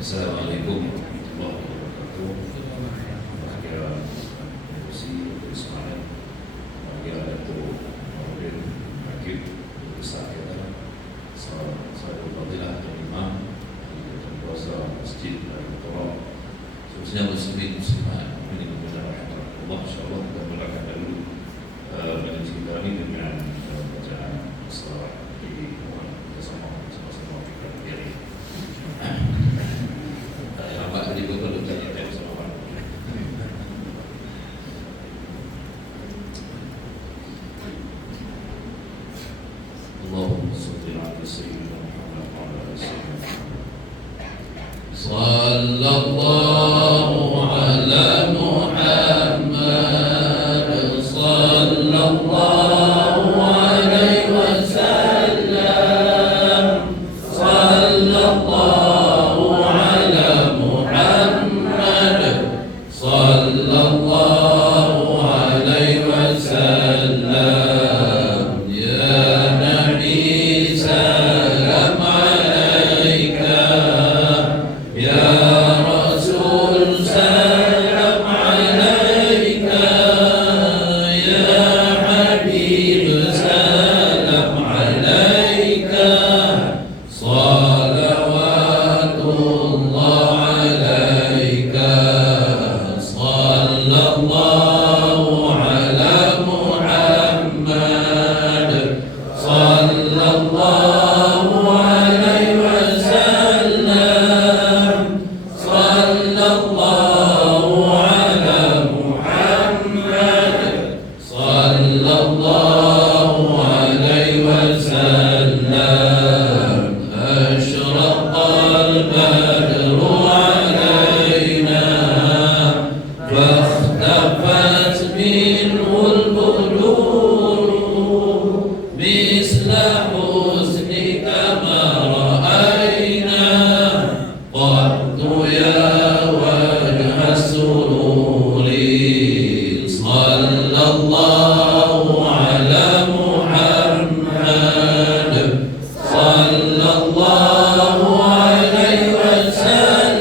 Assalamualaikum warahmatullahi wabarakatuh. Bahagia Kursi Ismail, bahagia Datuk Mawin Rakib besar kita, saya Fadilah dan Imam di kuasa Masjid Al-Qur'an. Khususnya muslimin muslimat ini kemudian Allah insyaallah kita mulakan dulu majlis kita ini dengan bacaan surah di bersama kita berdiri. Lambat tadi pun perlu tanya sama orang. Allahumma salli ala sayyidina Muhammad wa ala ali sayyidina Muhammad. Sallallahu ala Muhammad sallallahu alaihi wasallam. Sallallahu ala Muhammad sallallahu alaihi wasallam. Ya Nabi salam alaika, ya Rasul salam alaika, ya Habib salam alaika. Salawatullah alaika. Sallallahu ala Muhammad sallallahu alaihi wasallam. Sallallahu ala Muhammad sallallahu alaihi wasallam. Ashraqal badru alaina واختفت منه البدور مثل حسنك ما رأينا قط يا وجه السرور. صلى الله على محمد صلى الله عليه وسلم.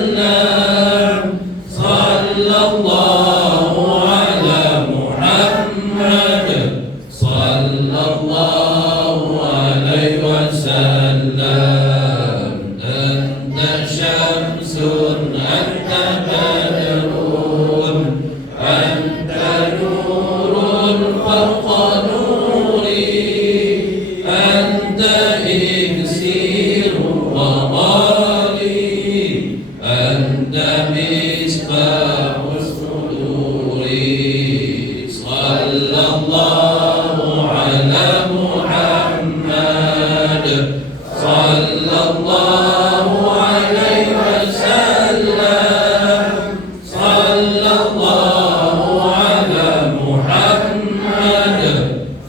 صلى الله على محمد صلى الله عليه وسلم. أنت شمس أنت بدر أنت نور فوق نوري أنت إكسير وغالي أنت مصباح الصدور. صلى الله على محمد صلى الله عليه وسلم. صلى الله على محمد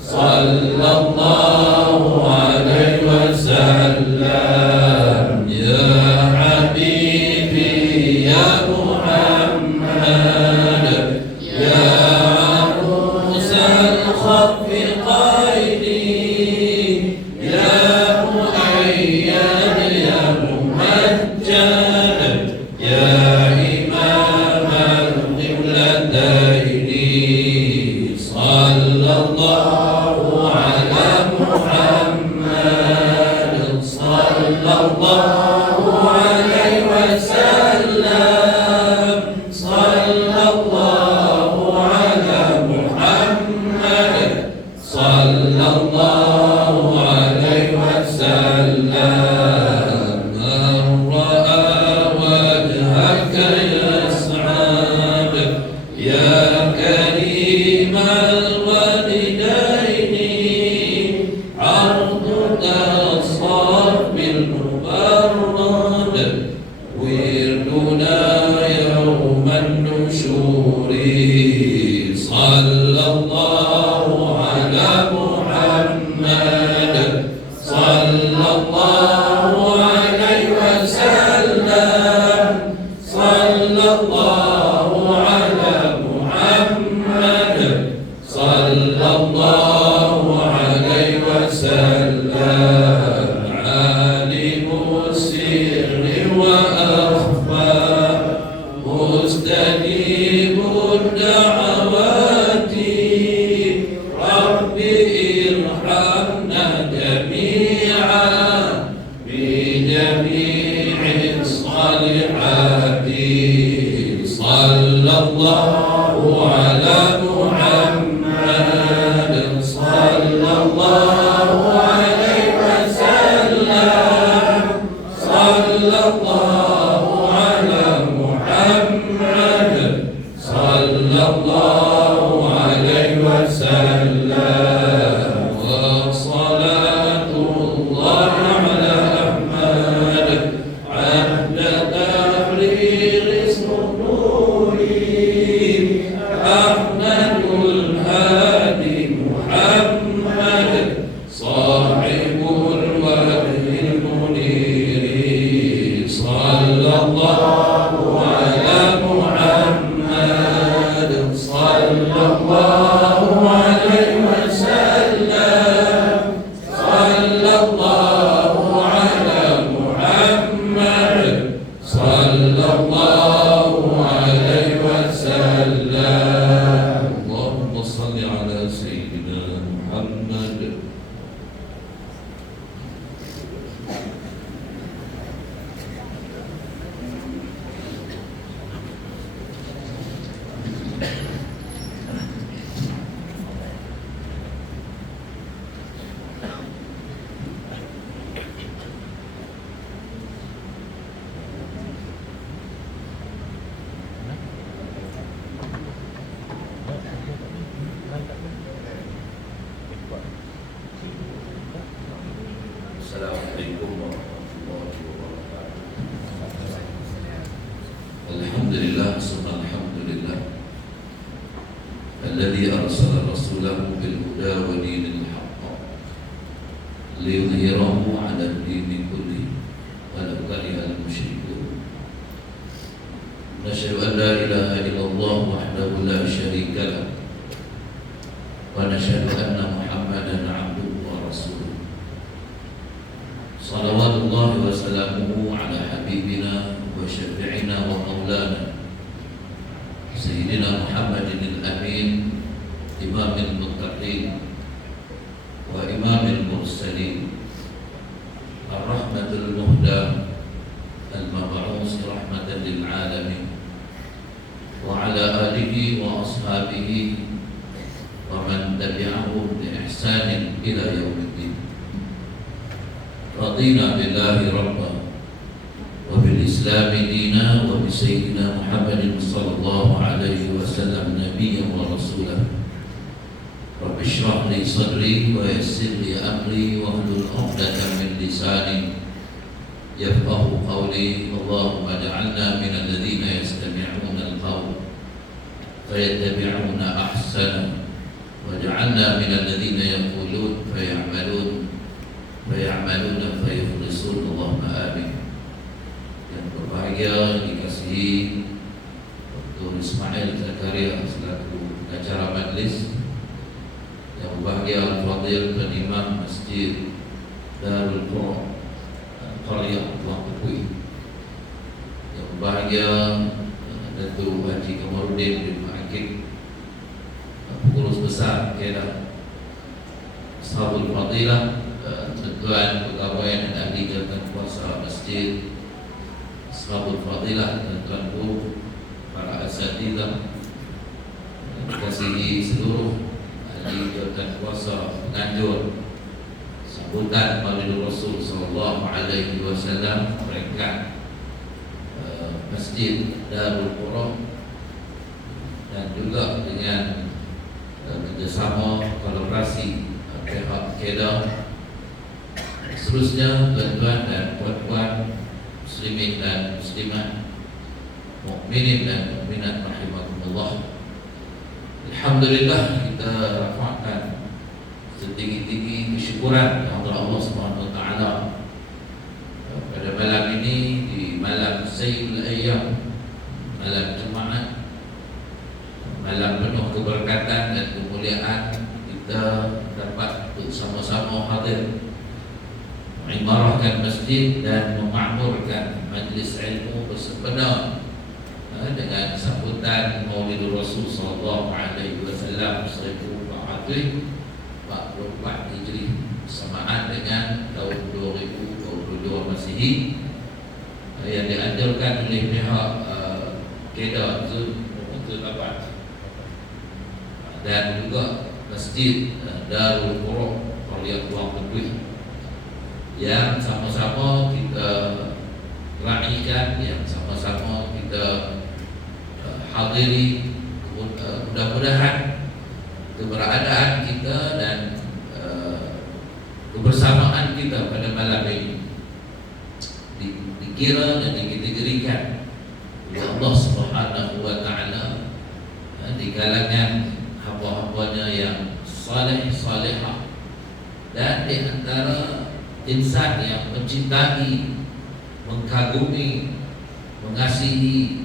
صلى الله عليه وسلم. يا حبيبي يا محمد يا عروس الخفقين يا مؤيد يا ممجد يا إمام القبلتين. صلى الله على محمد صلى الله عليه وسلم. صلى الله على محمد صلى الله عليه وسلم. من رأى وجهك يسعد يا كريم الوالدين. عرضك الصرف المبرد وردنا يوم النشور. صلى الله على محمد صلى الله عليه وسلم. صلى الله على محمد صلى الله عليه وسلم. عالم السر وأخفى sallallahu ala Muhammad sallallahu alaihi wasallam. Allahumma salli ala sayyidina Muhammad. Assalamualaikum warahmatullahi wabarakatuh. Alhamdulillah, summa alhamdulillah alladzi arsala rasulahu bil huda wa dinil haqq liyudhhirahu 'ala ad-dini kullihi walau kariha al-musyrikun. Nasyhadu an la ilaha illallah wahdahu la syarika lahu wa nasyhadu anna Muhammadan 'abduhu wa rasuluh. Salawatullahi wa salamuhu ala habibina wa syafi'ina wa maulana Sayyidina Muhammadin al-Amin, imamil muttaqin wa imamil mursalin, ar-rahmatul muhda, al-mab'us rahmatan lil alamin, wa ala alihi wa ashabihi wa man tabi'ahum bi ihsanin ila yaumiddin. Radina billahi rabba wa bil islami dina wa bi sayyidina Muhammadin sallallahu alaihi wasallam nabiyyan wa rasulah. Rabbi shrah li sadri wa yassir li amri wa hlul 'uqdatam min lisani yafqahu qawli. Allahumma ij'alna min alladhina yastami'una al-qawl fayattabi'una ahsana waj'alna min alladhina yaqulun fay'amaluna fayukhlisun. Allahumma amin. Yang berbahagia dikasihi Dr. Ismail Zakaria selaku acara majlis, yang berbahagia Al-Fadhil dan Imam Masjid Darul Quran Qaryah Tuan Putui, yang berbahagia Datuk Haji Kamarudin bin Ma'akid, pengurus besar Kedah, Ashabul Fadilah, tuan pegawai dan ahli jabatan kuasa masjid, Ashabul Fadilah, dan tuan guru, para asatidzah, dikasihi seluruh ahli jabatan kuasa penganjur sambutan Maulid Rasul sallallahu alaihi wasallam mereka Masjid Darul Quran, dan juga dengan kerjasama kolaborasi pihak Kedah, seterusnya tuan-tuan dan puan-puan muslimin dan muslimat, mukminin dan mukminat rahimakumullah. Alhamdulillah, kita rafa'kan setinggi-tinggi kesyukuran kepada Allah Subhanahu wa taala pada malam ini, di malam Sayyidul Ayyam, malam Jumaat, malam penuh keberkatan dan kemuliaan, kita dapat bersama-sama hadir mengimarahkan masjid dan memakmurkan majlis ilmu bersempena dengan sambutan Maulid Rasul sallallahu alaihi wasallam 1444 Hijri, bersamaan dengan tahun 2022 Masihi, yang dianjurkan oleh pihak Kedah dan juga Masjid Darul Quran Qaryah Tuan Putui, yang sama-sama kita raihkan, yang sama-sama kita hadiri. Mudah-mudahan keberadaan kita dan kebersamaan kita pada malam ini dikira dan dikategorikan oleh Allah Subhanahu wa taala di kalangan hamba-hambanya yang saleh-salehah, dan di antara insan yang mencintai, mengagumi, mengasihi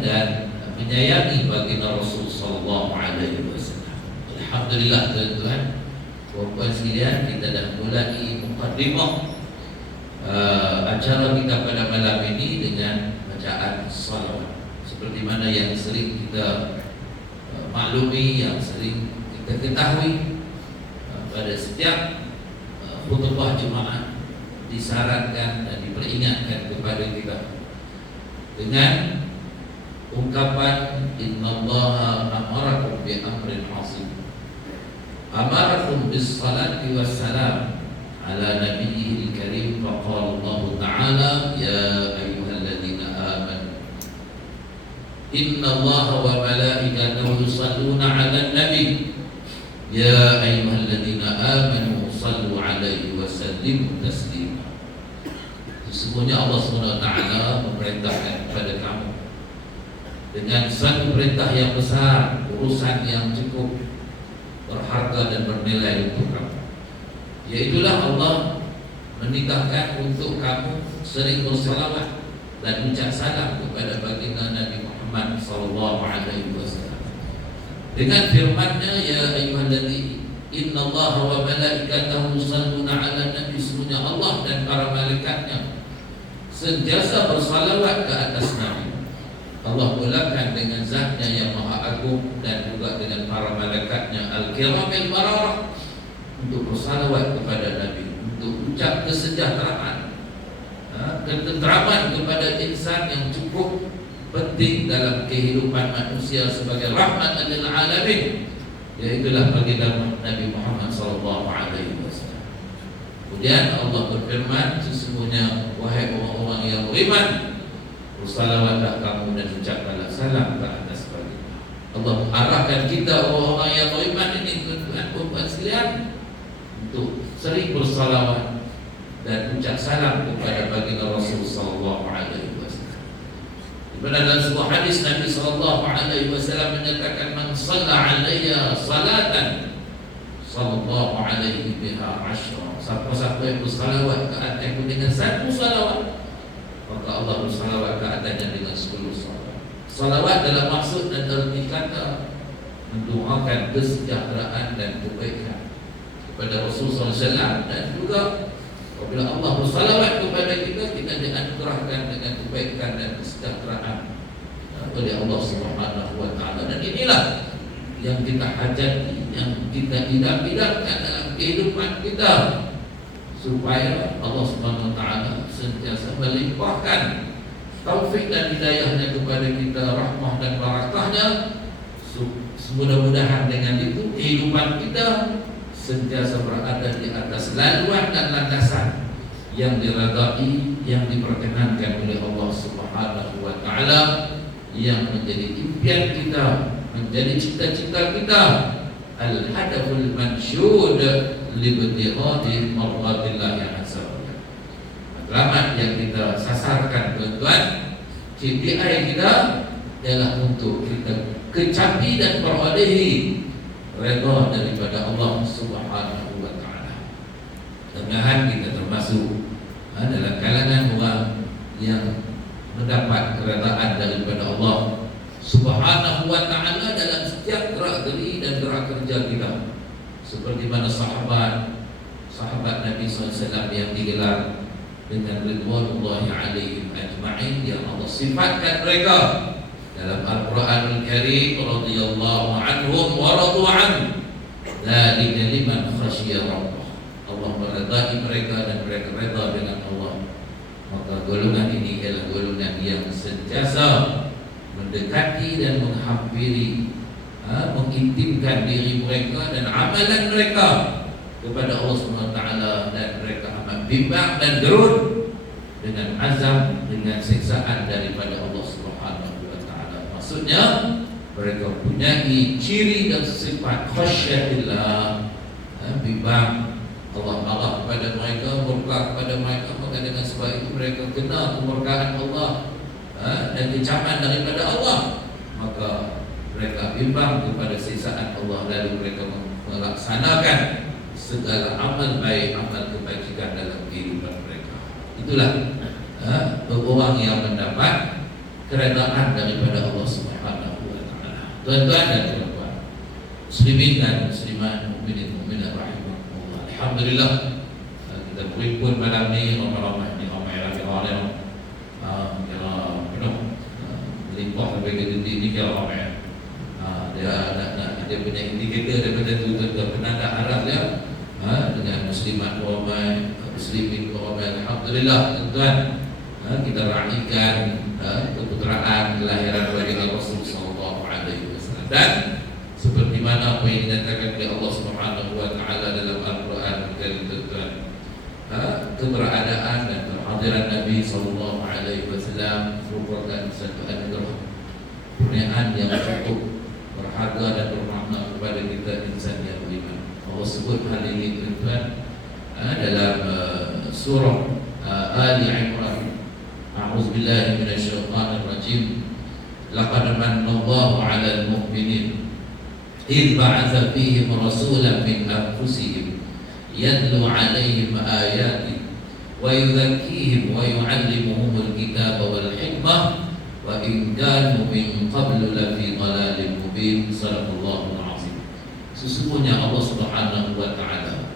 dan menyayangi baginda Rasul sallallahu alaihi wasallam. Alhamdulillah tuan-tuan, Puan sekalian, kita dah mulai mukadimah acara kita pada malam ini dengan bacaan salawat. Seperti mana yang sering kita maklumi, yang sering kita ketahui, pada setiap khutbah Jumaat disarankan dan diperingatkan kepada kita dengan ungkapan innallaha amarakum bi amrin azim, amarakum bis salati wassalam ala nabiyyil karim, faqala Allah ta'ala ya ayyuhalladzina amanu innallaha wa malaikatahu yusalluna 'alan nabi ya ayyuhalladzina amanu sallu 'alaihi wa sallimu taslima. Sesungguhnya Allah SWT memerintahkan kepada kamu dengan satu perintah yang besar, urusan yang cukup berharga dan bernilai untuk kamu, yaitulah Allah menikahkan untuk kamu sering bersalawat dan ucap salam kepada baginda Nabi Muhammad SAW dengan firman-Nya ya ayyuhalladzina innallaha wa malaikatahu yusalluna 'alan nabi. Sesungguhnya Allah dan para malaikatnya sentiasa bersalawat ke atas Nabi. Allah mulakan dengan zatnya yang maha agung dan juga dengan para malaikatnya al-kiramil bararah untuk bersalawat kepada Nabi, untuk ucap kesejahteraan, ketenteraman kepada insan yang cukup penting dalam kehidupan manusia sebagai rahmat lil alamin, yaitulah baginda Nabi Muhammad SAW. Kemudian Allah berfirman, sesungguhnya wahai orang-orang yang beriman, bersalawatlah kamu dan ucapkanlah salam ke atas baginda. Allah mengarahkan kita orang-orang yang beriman ini ke sekalian untuk sering bersalawat dan ucap salam kepada baginda Rasul sallallahu alaihi wasallam. Dalam sebuah hadis Nabi sallallahu alaihi wasallam menyatakan man shalla alayya salatan sallallahu alaihi biha asyra. Siapa-siapa yang bersalawat ke atasku dengan satu salawat, maka Allah bersalawat ke atasnya dengan 10 salawat. Salawat dalam maksud dan arti kata mendoakan kesejahteraan dan kebaikan kepada Rasulullah SAW, dan juga apabila Allah bersalawat kepada kita, kita dianugerahkan dengan kebaikan dan kesejahteraan oleh Allah Subhanahu wa taala. Dan inilah yang kita hajati, yang kita idam-idamkan dalam kehidupan kita, supaya Allah Subhanahu wa taala sentiasa melimpahkan taufik dan hidayahnya kepada kita, rahmah dan barakahnya. Mudah-mudahan dengan itu kehidupan kita sentiasa berada di atas laluan dan landasan yang diridai, yang diperkenankan oleh Allah Subhanahu wa taala, yang menjadi impian kita, menjadi cita-cita kita, al-hadaful mansyud libtigha'i mardatillah azza wa jalla. Matlamat yang kita sasarkan tuan-tuan, KPI kita ialah untuk kita kecapi dan perolehi redha daripada Allah Subhanahu wa taala. Mudah-mudahan kita termasuk dalam kalangan orang yang mendapat keredaan daripada Allah Subhanahu wa taala dalam setiap gerak geri dan gerak kerja kita. Seperti mana sahabat Nabi SAW yang digelar dengan ridwanullahi alaihim ajma'in, yang Allah sifatkan mereka dalam Al-Quranul Karim, radhiyallahu anhum wa radu an, dzalika liman khasyiya rabbah. Allah meridai mereka dan mereka redha dengan Allah. Maka golongan ini adalah golongan yang sentiasa mendekati dan menghampiri, mengintimkan diri mereka dan amalan mereka kepada Allah SWT, dan mereka amat bimbang dan gerun dengan azab, dengan siksaan daripada Allah Subhanahu wa taala. Maksudnya mereka mempunyai ciri dan sifat khasyatillah, bimbang. Allah marah kepada mereka, murka kepada mereka, maka dengan sebab itu mereka kena kemurkaan Allah dan kecaman daripada Allah, maka mereka bimbang kepada siksaan Allah, lalu mereka melaksanakan segala amal baik, amal kebajikan dalam kehidupan mereka. Itulah orang yang mendapat keredaan daripada Allah Subhanahu wa taala. Tuan-tuan dan puan-puan, muslimin dan muslimat, mukminin mukminat rahimahumullah Alhamdulillah kita berhimpun malam ni ramai-ramai ni, ramai lagi orang kira penuh melimpah sampai ke titik ni, kira ramai. Dia punya indikator daripada tu penanda arah dia dengan muslimat ramai, muslimin ramai. Alhamdulillah tuan-tuan, kita raikan keputeraan kelahiran baginda Rasul sallallahu alaihi wasallam. Dan seperti mana apa yang dinyatakan oleh Allah Subhanahu wa taala dalam Al-Quran, tuan-tuan, keberadaan dan kehadiran Nabi sallallahu alaihi wasallam merupakan satu anugerah, kurniaan yang cukup berharga dan bermakna kepada kita insan yang beriman. Allah sebut hal ini, tuan-tuan, dalam surah Ali Imran. A'udzubillahi minasyaitonir rajim. Laqad manallahu 'alal mu'minin idh ba'atha fihim rasulan min anfusihim yatlu 'alaihim ayatihi wa yuzakkihim wa yu'allimuhumul kitaba wal hikmah wa in kanu min qablu lafi dhalalin mubin. Shadaqallahul azim. Sesungguhnya Allah Subhanahu wa taala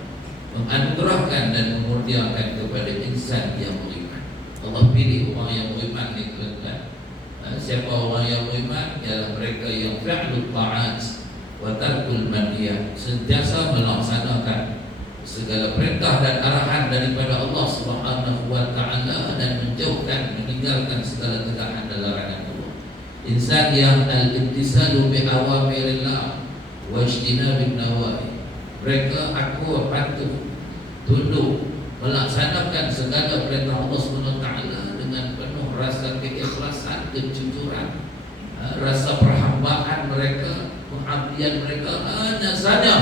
menganugerahkan dan memurniakan kepada insan yang beriman. Allah pilih orang yang beriman ni, tuan-tuan. Siapa orang yang beriman? Ialah mereka yang fi'lul ta'at wa tarkul manhiyat, sentiasa melaksanakan segala perintah dan arahan daripada Allah Subhanahu wa taala dan meninggalkan segala tegahan dan larangan Allah. Insan yang al-imtisalu bi awamirillah wa ijtinabin nawahi, mereka akur, patuh, tunduk, melaksanakan segala perintah Allah SWT dengan penuh rasa keikhlasan, kejujuran, rasa perhambaan mereka, pengabdian mereka hanya saja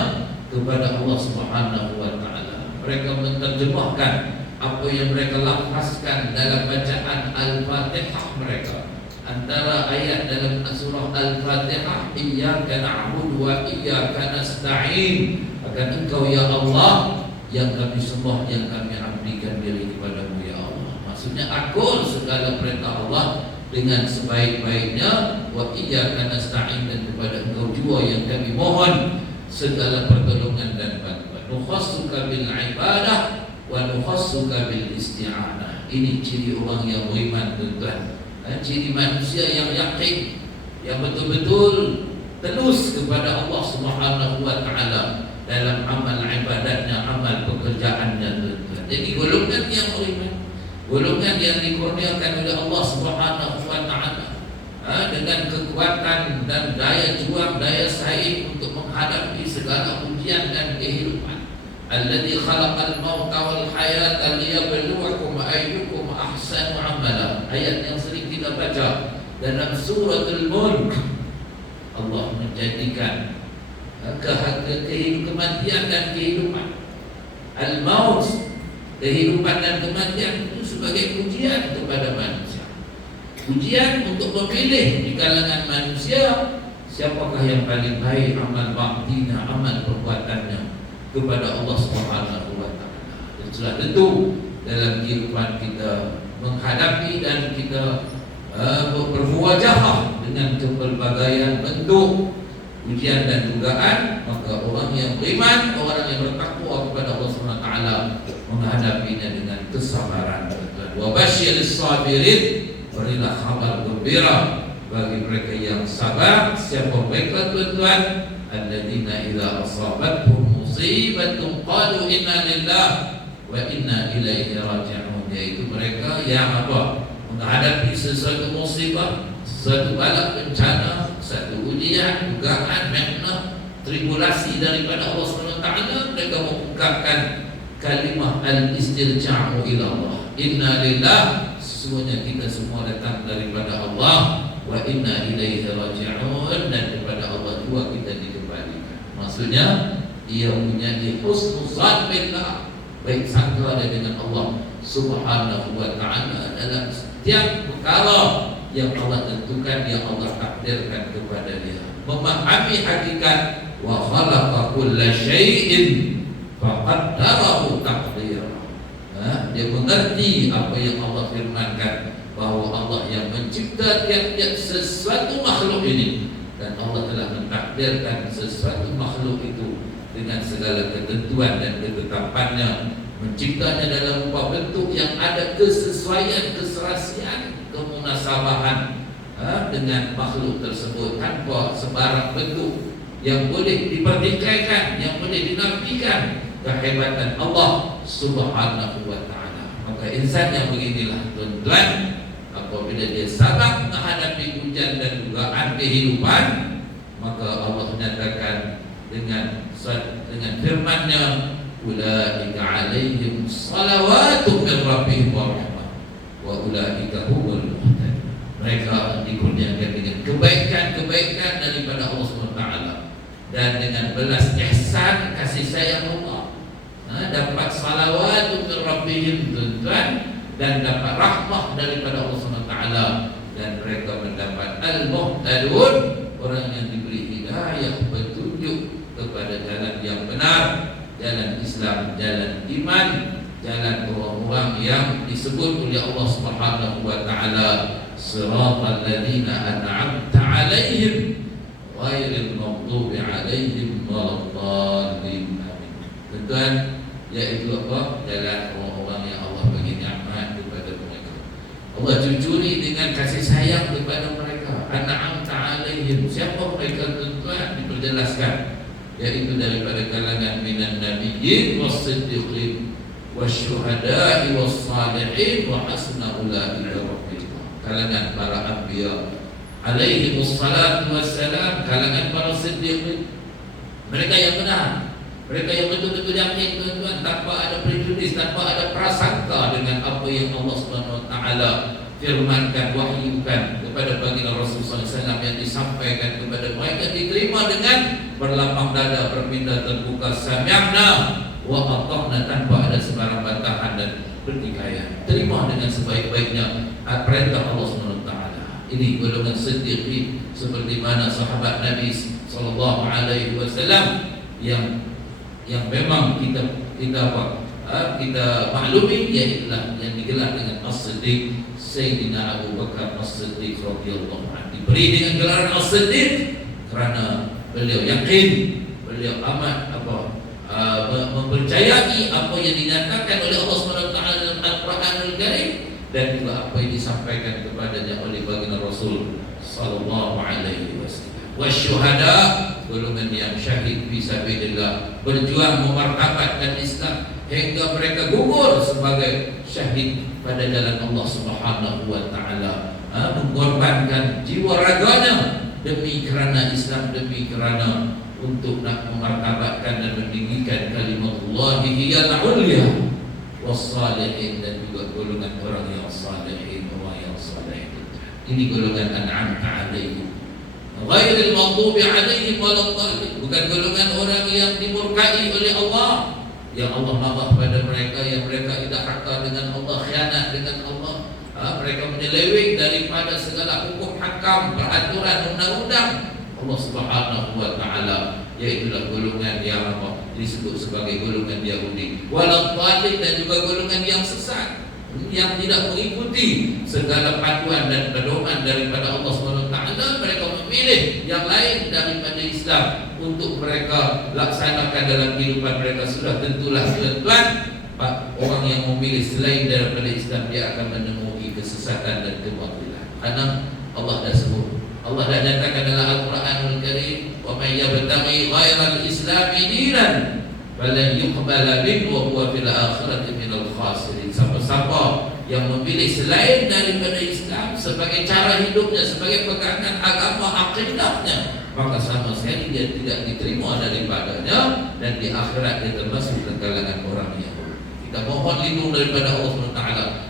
kepada Allah Subhanahu wa taala. Mereka menerjemahkan apa yang mereka lafazkan dalam bacaan Al-Fatihah mereka. Antara ayat dalam surah Al-Fatihah, iyyaka na'budu wa iyyaka nasta'in, akan Engkau ya Allah yang kami sembah, yang kami abdikan diri kepadamu ya Allah. Maksudnya akur segala perintah Allah dengan sebaik-baiknya, wa iyyaka nasta'in, dan kepada Engkau jua yang kami mohon segala pertolongan dan bantuan. Nukhassuka bil ibadah wa nukhassuka bil isti'anah. Ini ciri orang yang beriman, tuan-tuan. Ciri manusia yang yakin, yang betul-betul telus kepada Allah Subhanahu wa taala dalam amal ibadatnya, amal pekerjaannya, tuan-tuan. Jadi golongan yang beriman, golongan yang dikurniakan oleh Allah Subhanahu wa taala dengan kekuatan dan daya juang, daya saing untuk menghadapi segala ujian dan kehidupan. Alladzi khalaqal mauta wal hayata liyabluwakum ayyukum ahsanu amala. Ayat yang sering kita baca dalam suratul Mulk. Allah menjadikan kematian dan kehidupan, al-maut, kehidupan dan kematian itu sebagai ujian kepada manusia. Ujian untuk memilih di kalangan manusia siapakah yang paling baik amal baktinya, amal perbuatannya kepada Allah Subhanahu wa taala. Dan sudah tentu dalam kehidupan kita menghadapi dan kita bermuwajahah dengan pelbagaian bentuk ujian dan dugaan, maka orang yang beriman, orang yang bertakwa kepada Allah Subhanahu wa taala menghadapinya dengan kesabaran. Wa basyiris sabirin, berilah kabar gembira bagi mereka yang sabar. Siapa mereka, tuan-tuan? Alladzina idza asabatuhum musibatun qalu inna lillahi wa inna ilaihi raji'un. Yaitu mereka yang apa? Menghadapi sesuatu musibah, sesuatu bala bencana, satu ujian, dugaan, mihnah, tribulasi daripada Allah SWT, mereka mengungkapkan kalimah al-istirja'u ila Allah. Inna lillah, sesungguhnya kita semua datang daripada Allah, wa inna ilaihi raji'un, dan kepada Allah juga kita dikembalikan. Maksudnya ia mempunyai husnuzan billah, baik sangka dengan Allah Subhanahu wa taala dalam setiap perkara yang Allah tentukan, yang Allah takdirkan kepada dia. Memahami hakikat wa khalaqa kulla syai'in faqaddarahu taqdira. Dia mengerti apa yang Allah firmankan, bahawa Allah yang mencipta tiap-tiap sesuatu makhluk ini, dan Allah telah mentakdirkan sesuatu makhluk itu dengan segala ketentuan dan ketetapannya, menciptanya dalam rupa bentuk yang ada kesesuaian, keserasian, kemunasabahan dengan makhluk tersebut, tanpa sebarang bentuk yang boleh dipertikaikan, yang boleh dinafikan kehebatan Allah Subhanahu wa ta'ala. Maka insan yang beginilah tuan-tuan, apabila dia sabar menghadapi hujan dan dugaan kehidupan, maka Allah nyatakan dengan firman-Nya, ulaika alaihim salawatu min rabbihim wa rahmah wa ulaika humul muhtadun. Mereka dikurniakan dengan kebaikan-kebaikan daripada Allah SWT dan dengan belas ihsan, kasih sayang Allah. Dapat salawatu min rabbihim, tuan-tuan, dan dapat rahmah daripada Allah SWT, dan mereka mendapat al-muhtadun, orang yang diberi hidayah, petunjuk kepada jalan yang benar, jalan Islam, jalan iman, jalan orang-orang yang disebut oleh Allah Subhanahu wa ta'ala, siratal ladzina an'amta 'alaihim ghairil maghdubi 'alaihim waladdallin. Amin. Tuan-tuan, yaitu apa? Jalan orang-orang yang Allah bagi nikmat kepada mereka. Allah cucuri dengan kasih sayang kepada mereka. An'amta 'alaihim. Siapa mereka, tuan-tuan? Diperjelaskan, yaitu daripada kalangan minan nabiyyin was-siddiqin wasyuhada'i was-salihin wa hasuna ulaika rafiqa. Kalangan para anbiya alaihi wassalatu wassalam, kalangan para siddiqin, mereka yang benar, mereka yang betul-betul yakin, tuan-tuan, tanpa ada prejudis, tanpa ada prasangka dengan apa yang Allah Subhanahu wa ta'ala firmankan, wahyukan kepada baginda Rasulullah SAW yang disampaikan kepada mereka, diterima dengan berlapang dada, berpindah terbuka, sami'na wa ata'na, tanpa ada sebarang bantahan dan pertikaian. Terima dengan sebaik-baiknya perintah Allah SWT. Ini golongan siddiqin, seperti mana sahabat Nabi sallallahu alaihi wasallam yang memang kita maklumi, ialah yang digelar dengan As-Siddiq, Sayyidina Abu Bakar As-Siddiq radhiyallahu anhu. Diberi dengan gelaran As-Siddiq kerana beliau yakin, beliau amat mempercayai apa yang dinyatakan oleh Allah SWT dalam Al-Quranul Karim, dan juga apa yang disampaikan kepadanya oleh baginda Rasul sallallahu alaihi wasallam. Wasyuhada, golongan yang syahid fisabilillah, berjuang memartabatkan Islam hingga mereka gugur sebagai syahid pada jalan Allah Subhanahu wa ta'ala, mengorbankan jiwa raganya demi kerana Islam, demi kerana untuk nak memartabatkan dan meninggikan kalimatullah hiyal ulya wassalihin, dan juga golongan orang yang salihin, orang yang salih. Ini golongan an'amta alaihim ghairil maghdubi alaihim waladdallin, bukan golongan orang yang dimurkai oleh Allah, yang Allah marah pada mereka, yang mereka tidak harta dengan Allah, khianat dengan Allah, mereka menyeleweng daripada segala hukum hakam, peraturan undang-undang Allah Subhanahu wa ta'ala, yaitulah golongan yang disebut sebagai golongan Yahudi, waladdallin, dan juga golongan yang sesat, yang tidak mengikuti segala panduan dan pedoman daripada Allah Subhanahu wa ta'ala. Mereka memilih yang lain daripada Islam untuk mereka laksanakan dalam kehidupan mereka. Sudah tentulah, tuan-tuan, orang yang memilih selain daripada Islam, dia akan menemui kesesatan dan kebatilan. Karena Allah dah sebut, Allah dah nyatakan dalam Al-Quranul Karim, wa may yabtaghi ghairal islami dinan falan yuqbala minhu wa huwa fil akhirati minal khasirin. Siapa-siapa yang memilih selain daripada Islam sebagai cara hidupnya, sebagai pegangan agama akidahnya, maka sama sekali dia tidak diterima daripadanya, dan di akhirat dia termasuk dalam kalangan orang Yahudi. Kita mohon lindung daripada Allah SWT,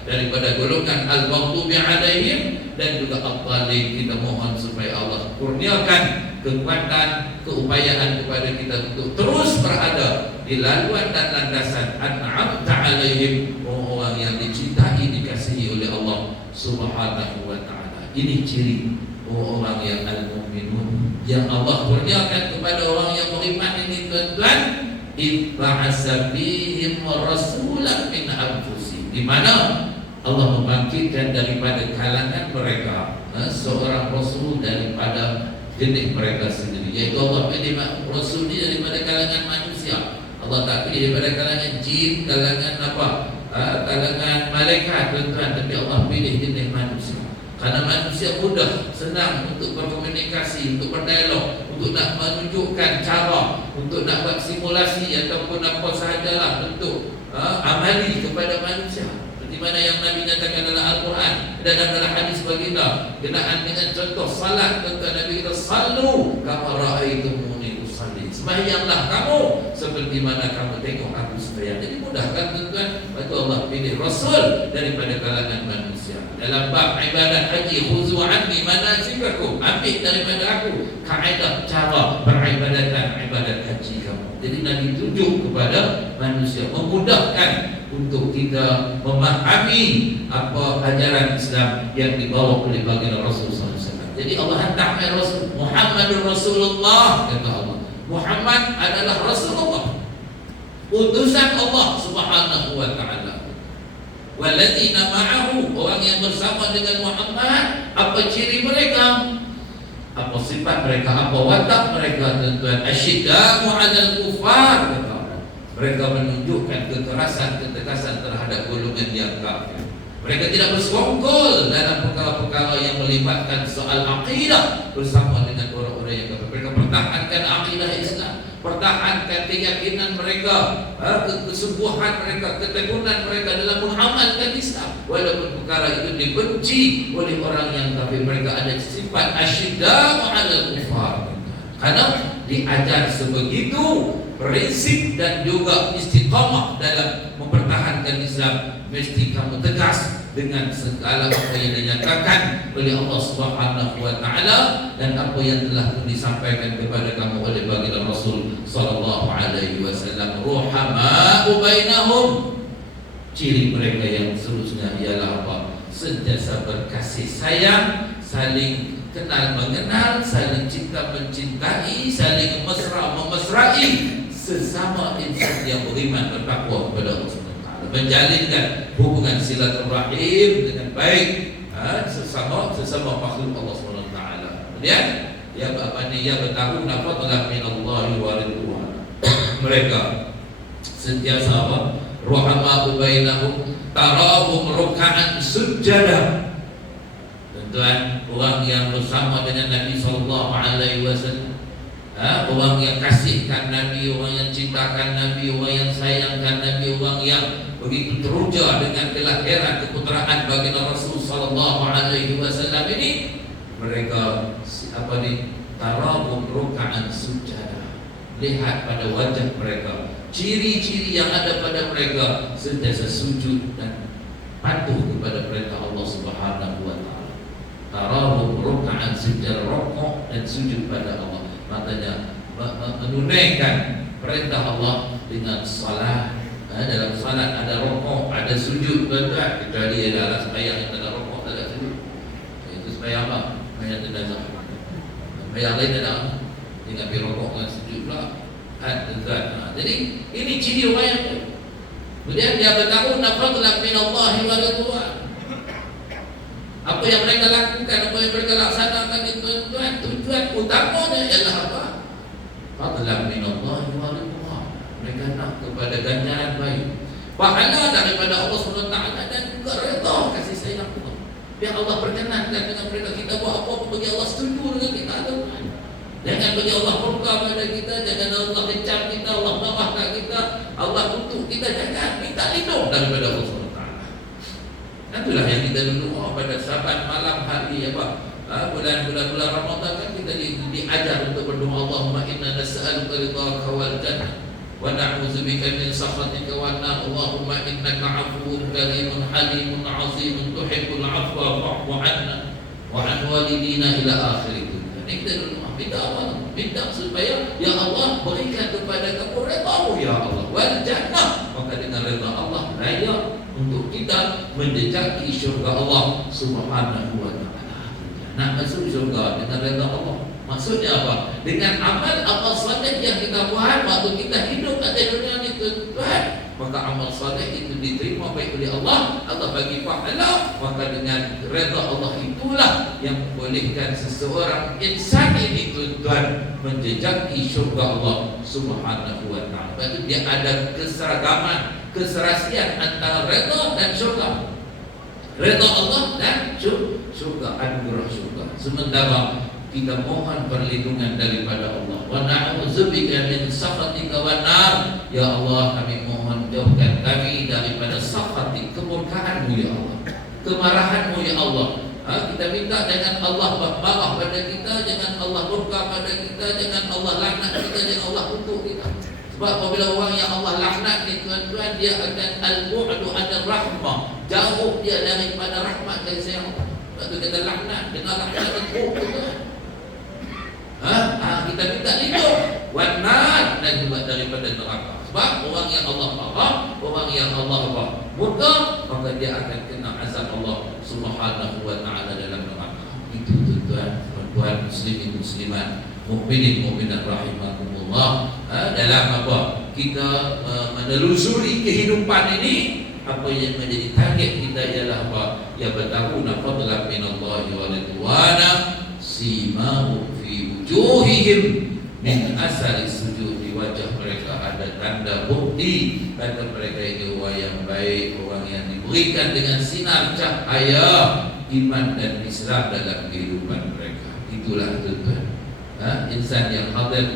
daripada golongan al-maghdubi alaihim dan juga al-dhalin. Kita mohon supaya Allah kurniakan kekuatan, keupayaan kepada kita untuk terus berada di laluan dan landasan an'amta alaihim, orang yang dicintai, dikasihi oleh Allah Subhanahu wa ta'ala. Ini ciri orang yang al-mu'minun, yang Allah kurniakan kepada orang yang beriman ini, tuan-tuan. Ibba'asa bihim rasulan min anfusihim, di mana Allah membangkitkan daripada kalangan mereka seorang rasul daripada jenis mereka sendiri, yaitu Allah pilih rasul daripada kalangan manusia manusia. Allah tak pilih daripada kalangan jin, kalangan kalangan malaikat, tuan-tuan, tapi Allah pilih jenis manusia. Karena manusia mudah, senang untuk berkomunikasi, untuk berdialog, untuk nak menunjukkan cara, untuk nak buat simulasi ataupun apa sahajalah bentuk amali kepada manusia. Seperti mana yang Nabi nyatakan dalam Al-Quran dan dalam hadis baginda, kenaan dengan contoh salat, tuan-tuan, Nabi kita sallu kama ra'aitumuni usalli, sembahyanglah kamu seperti mana kamu tengok aku sembahyang. Jadi mudahkan, tuan-tuan. Lepas Allah pilih Rasul daripada kalangan manusia. Dalam bab ibadat haji, khuzu anni manasikakum, ambil daripada aku kaedah cara beribadatan ibadat haji kamu. Jadi Nabi tunjuk kepada manusia, memudahkan untuk kita memahami apa ajaran Islam yang dibawa oleh baginda Rasul SAW. Jadi Allah hantar Rasul Muhammadur Rasulullah, kata Allah. Muhammad adalah Rasulullah, utusan Allah Subhanahu wa ta'ala. Walladzina ma'ahu, orang yang bersama dengan Muhammad, apa ciri mereka? Apa sifat mereka? Apa watak mereka, tuan-tuan? Asyidda'u 'alal kufar, kata Allah. Mereka menunjukkan kekerasan, ketegasan terhadap golongan yang kafir. Mereka tidak bersekongkol dalam perkara-perkara yang melibatkan soal akidah bersama dengan orang-orang yang kafir. Mereka pertahankan akidah Islam, pertahankan keyakinan mereka, kesungguhan mereka, keteguhan mereka dalam mengamalkan Islam, walaupun perkara itu dibenci oleh orang yang kafir. Mereka ada sifat asyidda'u 'alal kufar, karena diajar sebegitu prinsip dan juga istiqamah dalam mempertahankan Islam. Mesti kamu tegas dengan segala apa yang dinyatakan oleh Allah Subhanahu wa ta'ala dan apa yang telah disampaikan kepada kamu oleh baginda Rasul sallallahu alaihi wasallam. Ruhama'u bainahum, ciri mereka yang seterusnya ialah apa? Sentiasa berkasih sayang, saling kenal mengenal, saling cinta mencintai, saling mesra memesrai sesama insan yang beriman bertakwa kepada Allah Subhanahu wa ta'ala, menjalinkan hubungan silaturahim dengan baik sesama makhluk Allah Subhanahu wa ta'ala. Kemudian ya bertahu nafadlah minallahi wa ridwan. Mereka sentiasa apa? Ruhama'u bainahum tarahum ruk'an sujada. Tuan, orang yang bersama dengan Nabi sallallahu alaihi wasallam, orang yang kasihkan Nabi, orang yang cintakan Nabi, orang yang sayangkan Nabi, orang yang begitu teruja dengan kelahiran keputeraan baginda Rasul sallallahu alaihi wasallam ini, mereka tarahum ruk'an sujada. Lihat pada wajah mereka, ciri-ciri yang ada pada mereka sentiasa sujud dan patuh kepada perintah Allah Subhanahu wa ta'ala. Tarahum ruk'an sujud, rukuk dan sujud pada Allah. Maknanya menunaikan perintah Allah dengan salat. Dalam salat ada rukuk, ada sujud, betul? Kecuali dalam sembahyang yang ada rukuk, tak ada sujud. Itu sembahyang apa? Sembahyang jenazah. Sembahyang lain ada dengan rukuk dan sujud pula. Betul. Jadi ini ciri orang yang kemudian dia bertahu nafadlan minallahi wa ridwan. Apa yang mereka lakukan, apa yang mereka laksanakan itu, tujuan utamanya ialah apa? Fadlan minallahi wa ridwan. Mereka nak kepada ganjaran baik, pahala daripada Allah Subhanahu wa ta'ala dan juga redha kasih sayang Allah. Biar Allah perkenankan dengan mereka, kita buat apa bagi Allah setuju dengan kita, tuan. Jangan bagi Allah murka pada kita, jangan Allah kecam kita, Allah marahkan kita, Allah kutuk kita, jangan. Minta lindung daripada Allah Subhanahu wa ta'ala. Itulah yang kita dulu pada sahabat malam hari bulan Ramadan kan kita diajar untuk berdoa, Allahumma inna nas'aluka ridhaka wal jannah wa na'udzubika min sakhatika wan nar. Allahumma innaka 'afuwwun karimun halimun 'azimun tuhibbul 'afwa fa'fu 'anna wa 'an walidina ila akhir. Ini kita dulu minta supaya ya Allah berikan kepada kamu redha-Mu ya Allah wal jannah, maka dengan redha Allah layak untuk kita menjejaki syurga Allah Subhanahu wa ta'ala. Nak masuk syurga dengan redha Allah. Maksudnya apa? Dengan amal saleh yang kita buat waktu kita hidup di dunia ini, tuan, maka amal saleh itu diterima baik oleh Allah. Allah bagi pahala. Maka dengan redha Allah itulah yang membolehkan seseorang insan ini tuan-tuan menjejaki syurga Allah Subhanahu wa ta'ala. Itu dia ada keseragaman, keserasian antara redha dan syurga. Redha Allah dan syurga, anugerah syurga. Sementara kita mohon perlindungan daripada Allah. Wa na'udzubika min sakhatika wan nar. Ya Allah, kami mohon jauhkan kami daripada sakhatik, kemurkaan-Mu ya Allah, kemarahan-Mu ya Allah. Kita minta jangan Allah marah pada kita, jangan Allah murka pada kita, jangan Allah laknat kita, jangan Allah kutuk kita. Sebab apabila orang yang Allah laknat ni tuan-tuan, dia akan al-bu'du 'anil rahmah, jauh dia daripada rahmat dari sayang Allah. Sebab tu kata laknat, dengan laknat itu kita minta lindung wanar dan juga daripada neraka. Sebab orang yang Allah marah, orang yang Allah murka, maka dia akan kena azab Allah Subhanahu wa ta'ala dalam neraka. Itu tuan-tuan muslimin muslimat, mukminin mukminat rahimakumullah. Dalam apa kita menelusuri kehidupan ini, apa yang menjadi target kita ialah apa? Ya bertahuna fadlan minallahi wa ridwana simahum fi wujuhihim min asari sujud. Di wajah mereka ada tanda bukti kata mereka itu orang yang baik, orang yang diberikan dengan sinar cahaya iman dan Islam dalam kehidupan mereka. Itulah tuan-tuan, insan yang hadir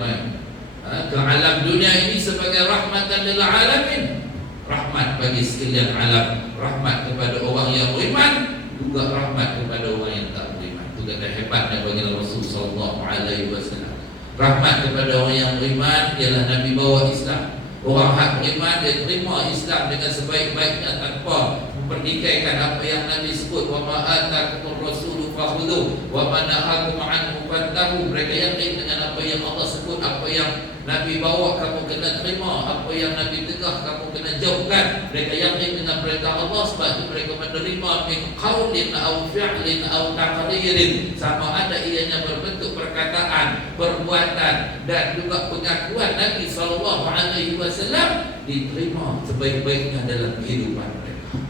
ke alam dunia ini sebagai rahmatan lil alamin, rahmat bagi sekalian alam, rahmat kepada orang yang beriman, juga rahmat kepada orang yang tak beriman. Itu kata hebatnya bagi Rasul sallallahu alaihi wasallam. Rahmat kepada orang yang beriman ialah Nabi bawa Islam. Orang hak beriman dia terima Islam dengan sebaik-baiknya tanpa mempertikaikan apa yang Nabi sebut, wa ma atakumur rasulu fakhudhu wa ma nahakum anhu fantahu. Mereka yakin dengan apa yang Allah sebut, apa yang Nabi bawa kamu kena terima, apa yang Nabi tegah kamu kena jauhkan. Mereka yakin dengan perintah Allah, sebab itu mereka menerima min qaulin aw fi'lin aw taqririn, sama ada ianya berbentuk perkataan, perbuatan dan juga pengakuan Nabi sallallahu alaihi wasallam diterima sebaik-baiknya dalam kehidupan mereka.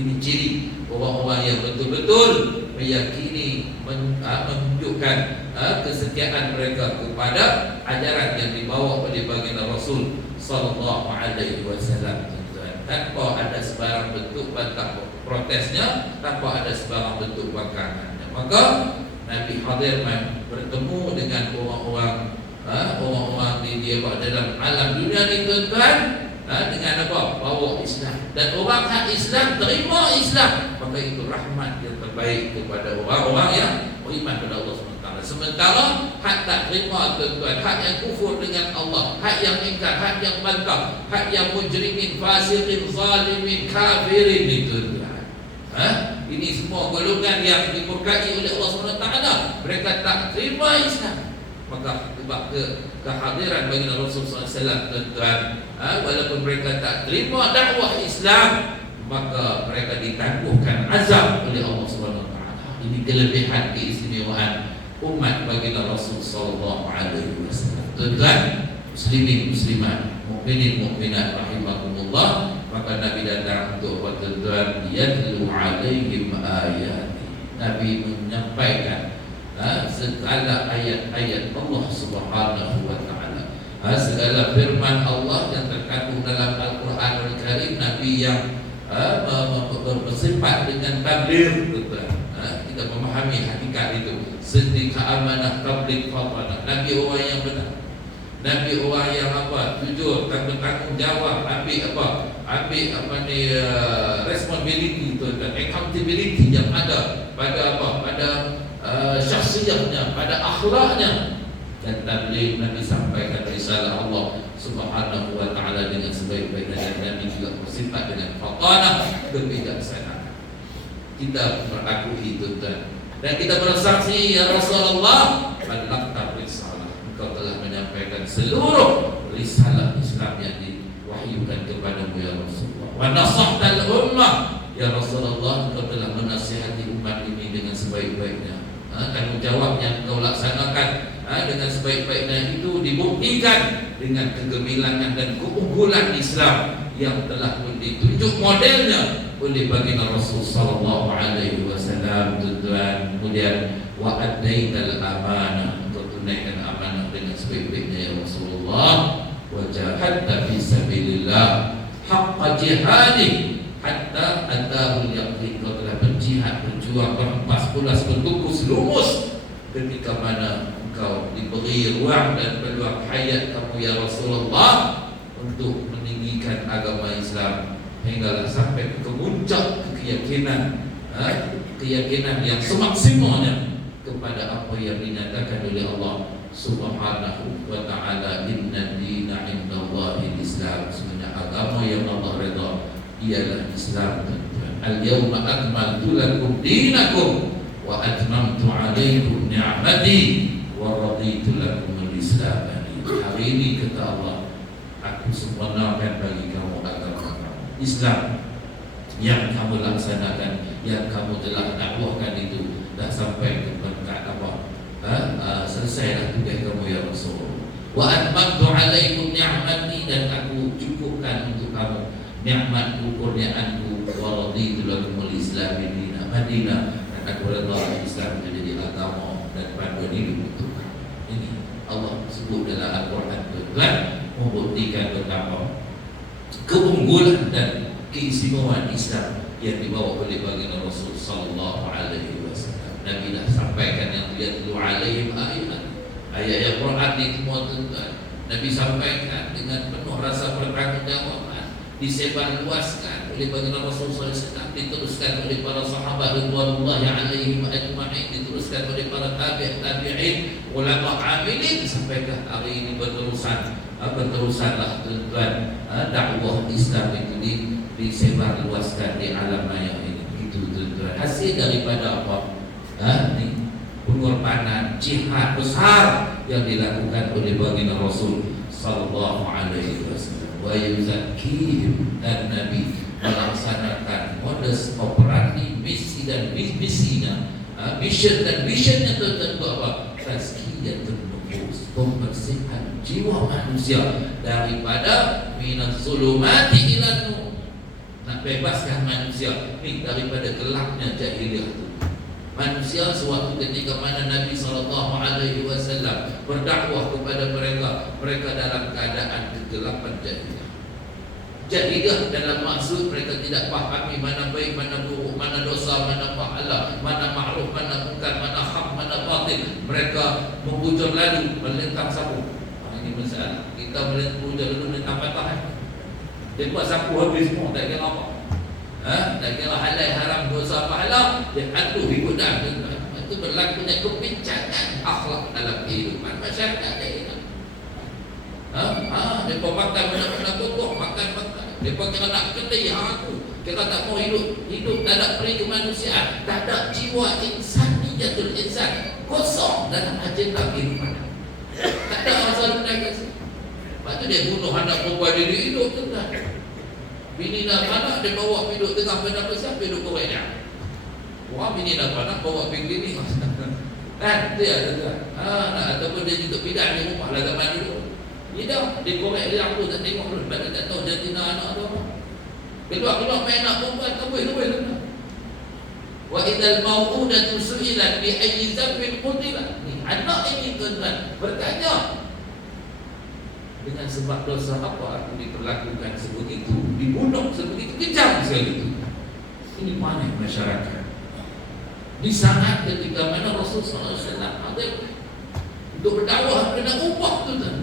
Ini ciri orang-orang yang betul-betul meyakini, menunjukkan kesetiaan mereka kepada ajaran yang dibawa oleh baginda Rasul sallallahu alaihi wasallam, tanpa ada sebarang bentuk bantah protesnya, tanpa ada sebarang bentuk bangkangannya. Maka Nabi hadir bertemu dengan orang-orang di dia dalam alam dunia ni tuan-tuan, dengan apa? Bawa Islam. Dan orang hak Islam terima Islam, maka itu rahmat yang terbaik kepada orang-orang yang beriman kepada Allah SWT. Sementara hak tak terima tuan-tuan, hak yang kufur dengan Allah, hak yang ingkar, hak yang bantah, hak yang mujrimin, fasiqin, zalimin, kafirin itu tuan. Ini semua golongan yang dimurkai oleh Allah SWT. Mereka tak terima Islam. Maka sebab kehadiran bagi Rasulullah SAW tuan-tuan, walaupun mereka tak terima dakwah Islam, maka mereka ditangguhkan azab oleh Allah SWT. Ini kelebihan, keistimewaan umat bagi Rasul sallallahu alaihi wasallam. Tuan-tuan muslimin muslimat, mukminin mukminat rahimakumullah, maka Nabi datang untuk tuan-tuan yatlu alaihim ayat. Nabi menyampaikan segala ayat-ayat Allah Subhanahu wa ta'ala, segala firman Allah yang terkandung dalam Al-Quranul Karim. Nabi yang bersifat dengan tabligh, kita memahami hakikat itu. Siddiq, amanah, tabligh, fatanah. Nabi orang yang benar, Nabi orang yang jujur, bertanggung jawab, ambil responsibility, accountability yang ada pada pada syakhsiyatnya, pada akhlaknya. Dan tabligh, Nabi sampaikan risalah Allah Subhanahu wa ta'ala dengan sebaik-baiknya. Dan Nabi juga bersifat dengan fatanah, kebijaksanaan. Kita berakui itu dan kita bersaksi, ya Rasulullah, balagta risalah, engkau telah menyampaikan seluruh risalah Islam yang diwahyukan kepadamu ya Rasulullah. Wa nasahtal ummah, ya Rasulullah, engkau telah menasihati umat ini dengan sebaik-baiknya. Tanggung jawab yang kau laksanakan dengan sebaik-baiknya itu dibuktikan dengan kegemilangan dan keunggulan Islam yang telah pun ditunjuk modelnya oleh baginda Rasul sallallahu alaihi wasallam. Tuan-tuan, kemudian wa addaital amanah, untuk tunaikan amanah dengan sebaik-baiknya ya Rasulullah. Wa jahadta fi sabilillah haqqa jihadi hatta atahul yaqin, kau telah berjihad, berjuang, berhempas pulas, bertukus lumus ketika mana engkau diberi ruang dan peluang hayat kamu ya Rasulullah untuk meninggikan agama Islam hinggalah sampai ke puncak keyakinan, keyakinan yang semaksimalnya kepada apa yang dinyatakan oleh Allah Subhanahu wa ta'ala, inna dina indallahi Islam, sebenarnya agama yang Allah redha ialah Islam. Al-yawma akmaltu lakum dinakum wa atmamtu alaikum ni'mati wa raditu lakum al-Islam. Hari ini kata Allah, aku sempurnakan bagi kamu agama kamu Islam yang kamu laksanakan, yang kamu telah dakwahkan itu dah sampai ke peringkat apa? Selesailah tugas kamu ya Rasul. Wa atmamtu alaikum ni'mati, dan aku cukupkan untuk kamu nikmatku, kurniaanku. Wa raditu lakum al-Islam dina Madinah, dan aku redha Islam menjadi agama dan panduan hidup untuk kamu. Ini Allah sebut dalam Al-Quran, tuan, membuktikan betapa keunggulan dan keistimewaan Islam yang dibawa oleh baginda Rasul sallallahu alaihi wasallam. Nabi dah sampaikan yang yatlu alaihim ayat Quran itu semua, tuan. Nabi sampaikan dengan penuh rasa bertanggungjawab, disebarluaskan oleh baginda Rasul sallallahu alaihi wasallam, diteruskan oleh para sahabat radhiyallahu alaihim ajma'in, diteruskan oleh para tabi'in, ulama amilin, sampai ke hari ini berterusanlah tuan-tuan, dakwah Islam itu disebarluaskan di alam maya ini. Itu tuan-tuan hasil daripada apa? Pengorbanan jihad besar yang dilakukan oleh baginda Rasul sallallahu alaihi wasallam. Wa yuzakkihim, dan Nabi melaksanakan modus operandi, misi dan misinya, mission dan visionnya tentu apa? Tazkiyatun nufus, pembersihan jiwa manusia daripada minaz zulumati ila nur, nak bebaskan manusia ni daripada gelapnya jahiliyah itu. Manusia sewaktu ketika mana Nabi SAW berdakwah kepada mereka dalam keadaan kegelapan jahiliyah. Jahiliyah dalam maksud mereka tidak fahami mana baik, mana buruk, mana dosa, mana pahala, mana ma'ruf, mana munkar, mana hak, mana batil. Mereka membujur lalu melintang sapu. Ini masalah. Kita membujur lalu melintang patah. Dia buat sapu habis semua, tak kira apa. Tak kira halal haram, dosa pahala, dia atuh ikut dah. Itu berlakunya kebincangan akhlak dalam kehidupan masyarakat kita. Mereka makan benda-benda kokoh, makan. Mereka kira nak kedai aku, kira tak mau hidup tak ada peri kemanusiaan, tak ada jiwa insaniyatul insan, kosong dalam agenda kehidupan. Tak ada asal mereka. Lepas tu dia bunuh anak perempuan dia hidup tu kan. Bini dan anak dia bawa hidup tengah benda besar, hidup korek dia. Wah, bini dan anak bawa pergi ni. Kan dia ada ataupun dia juga pindah di rumah lah zaman dulu. Tidak, dia korek dia aku tak tengok dulu, pada tak tahu jantina anak tu apa. Keluar main anak perempuan, kabul. Wa idzal mau'udatu su'ilat bi ayyi dzambin qutilat. Anak ini tuan-tuan bertanya, dengan sebab dosa apa aku diperlakukan sebegitu, dibunuh sebegitu kejam sekali itu. Ini mana masyarakat? Di saat ketika mana Rasulullah SAW ada untuk berdakwah kena ubah tu kan.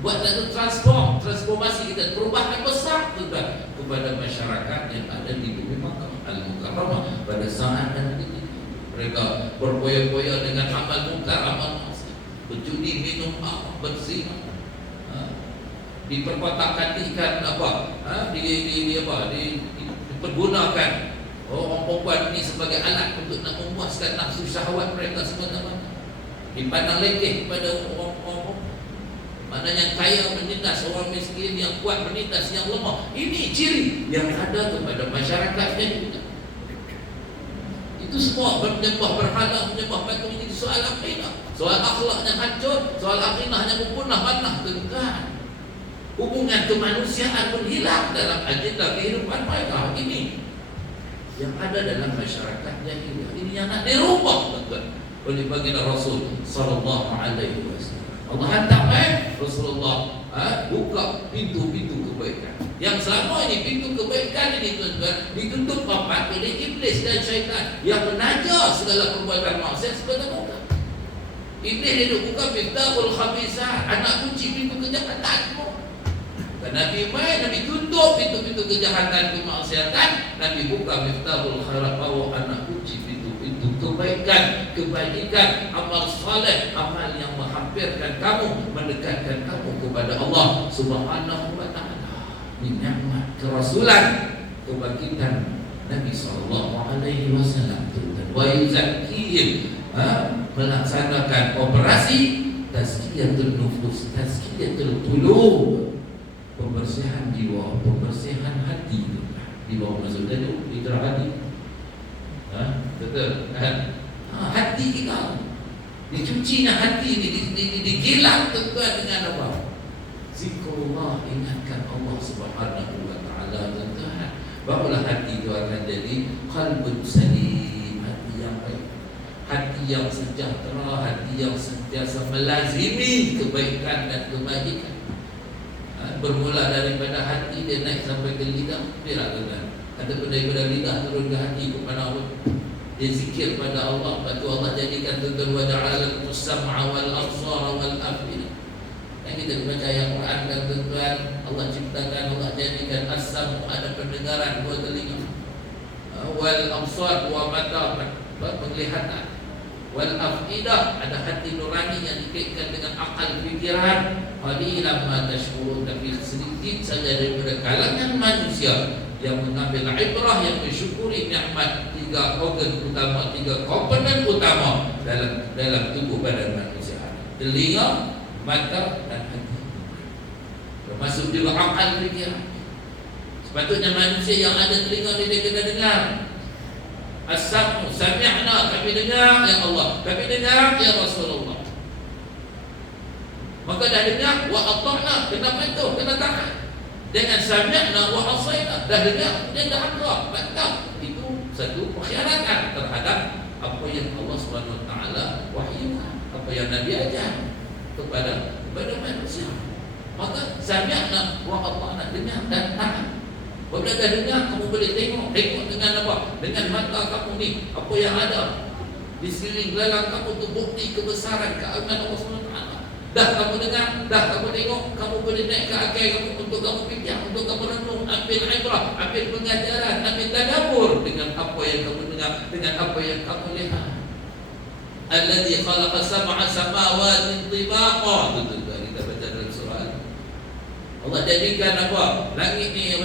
Buat satu transformasi kita, perubahan besar tu kan kepada masyarakat yang ada di bumi Makkah Al-Mukarramah pada saat dan ketika mereka berpoya-poya dengan amal munkar, amal maksiat, berjudi, minum, berzina, diperkotakkan ikan dipergunakan orang perempuan ini sebagai alat untuk nak memuaskan nafsu syahwat mereka semata-mata. Dipandang lekeh kepada orang-orang, mana yang kaya menindas orang miskin, yang kuat menindas yang lemah. Ini ciri yang ada kepada masyarakatnya. Itu semua menyembah berhala, menyembah patung. Ini soal akidah, soal akhlaknya hancur, soal akidahnya punah manah, tuan. Hubungan kemanusiaan pun hilang dalam agenda kehidupan mereka. Ini yang ada dalam masyarakat jahiliyah. Ini yang nak dirubah oleh baginda Rasul sallallahu alaihi wasallam. Allah hantar Rasulullah buka pintu-pintu kebaikan. Yang selama ini pintu kebaikan ini tuan-tuan ditutup rapat oleh iblis dan syaitan yang menaja segala perbuatan maksiat sebenar muka. Iblis dia duk buka miftahul khabisah, anak kunci pintu kejahatan semua. Dan Nabi Nabi tutup pintu-pintu kejahatan kemaksiatan, Nabi buka miftahul khairat, bawa anak kunci pintu-pintu kebaikan, kebajikan, amal saleh, amal yang menghampirkan kamu, mendekatkan kamu kepada Allah Subhanahu wa taala. Ini nikmat kerasulan, kebangkitan Nabi sallallahu alaihi wasallam. Wa yuzakkihim, melaksanakan operasi tazkiyatul nufus, tazkiyatul qulub, pembersihan jiwa, pembersihan hati. Di bawah maksudnya itu hijrah hati. Betul kan? Hati kita dicucinya hati ini, digilang tuan dengan apa? Zikrullah, ingatkan Allah Subhanahu wa taala, tuan. Barulah hati itu akan jadi qalbun salim, hati yang baik, hati yang sejahtera, hati yang sentiasa melazimi kebaikan dan kebajikan. Bermula daripada hati dia naik sampai ke lidah, dia kan? Ataupun daripada lidah turun ke hati kepada Allah. Dia zikir pada Allah, lepas tu Allah jadikan tuan wa ja'ala as-sam'a wal absara wal afida. Yang kita baca ayat Quran dan tuan, Allah ciptakan, Allah jadikan as-sam'u, ada pendengaran, dua telinga, wal absar, dua mata, penglihatan, wal afidah, ada hati nurani yang dikaitkan dengan akal fikiran. Qalilan ma tashkurun, tapi sedikit saja daripada kalangan manusia yang mengambil ibrah, yang mensyukuri nikmat tiga organ utama, tiga komponen utama dalam tubuh badan manusia: telinga, mata dan hati. Termasuk juga akal fikiran. Sepatutnya manusia yang ada telinga dia kena dengar. As-sam'u, sami'na, kami dengar ya Allah, kami dengar ya Rasulullah. Maka dah dengar, wa ata'na, kena patuh, kena taat. Dengan sami'na wa asaina, dah dengar, kemudian dah akrab, bantah. Itu satu pengkhianatan terhadap apa yang Allah SWT wahyukan, apa yang Nabi ajar kepada manusia. Maka sami'na wa ata'na, dengar dan taat. Bila dah dengar, kamu boleh tengok dengan apa? Dengan mata kamu ni, apa yang ada di sekeliling belakang kamu tu, bukti kebesaran keagungan Allah SWT. Dah kamu dengar, dah kamu tengok, kamu boleh naik ke akal kamu untuk kamu fikir, untuk kamu renung, ambil ibrah, ambil pengajaran, ambil tadabbur dengan apa yang kamu dengar, dengan apa yang kamu lihat. Alladzi khalaqa sab'a samawati tibaqa, itu kita baca dalam surah. Allah jadikan apa? Langit ni yang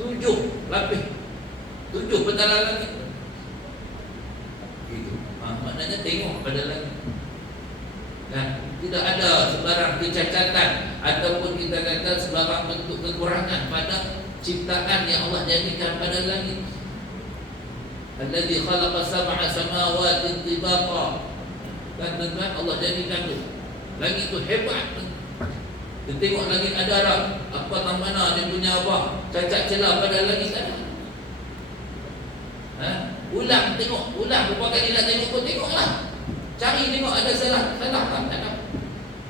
7 lapis, 7 petalan langit. Itu maknanya tengok pada langit. Kan? Tidak ada sebarang kecacatan ataupun kita kata sebarang bentuk kekurangan pada ciptaan yang Allah jadikan pada langit. Alladzi khalaqa sab'a samawati tibaqa. Dan tuan Allah jadikan tu langit tu hebat. Dia tengok langit ada tak? Apa tak mana dia punya apa? Cacat celah pada langit ada. Ulang tengok, ulang berapa kali nak tengok pun tengoklah. Cari tengok ada salah tak ada.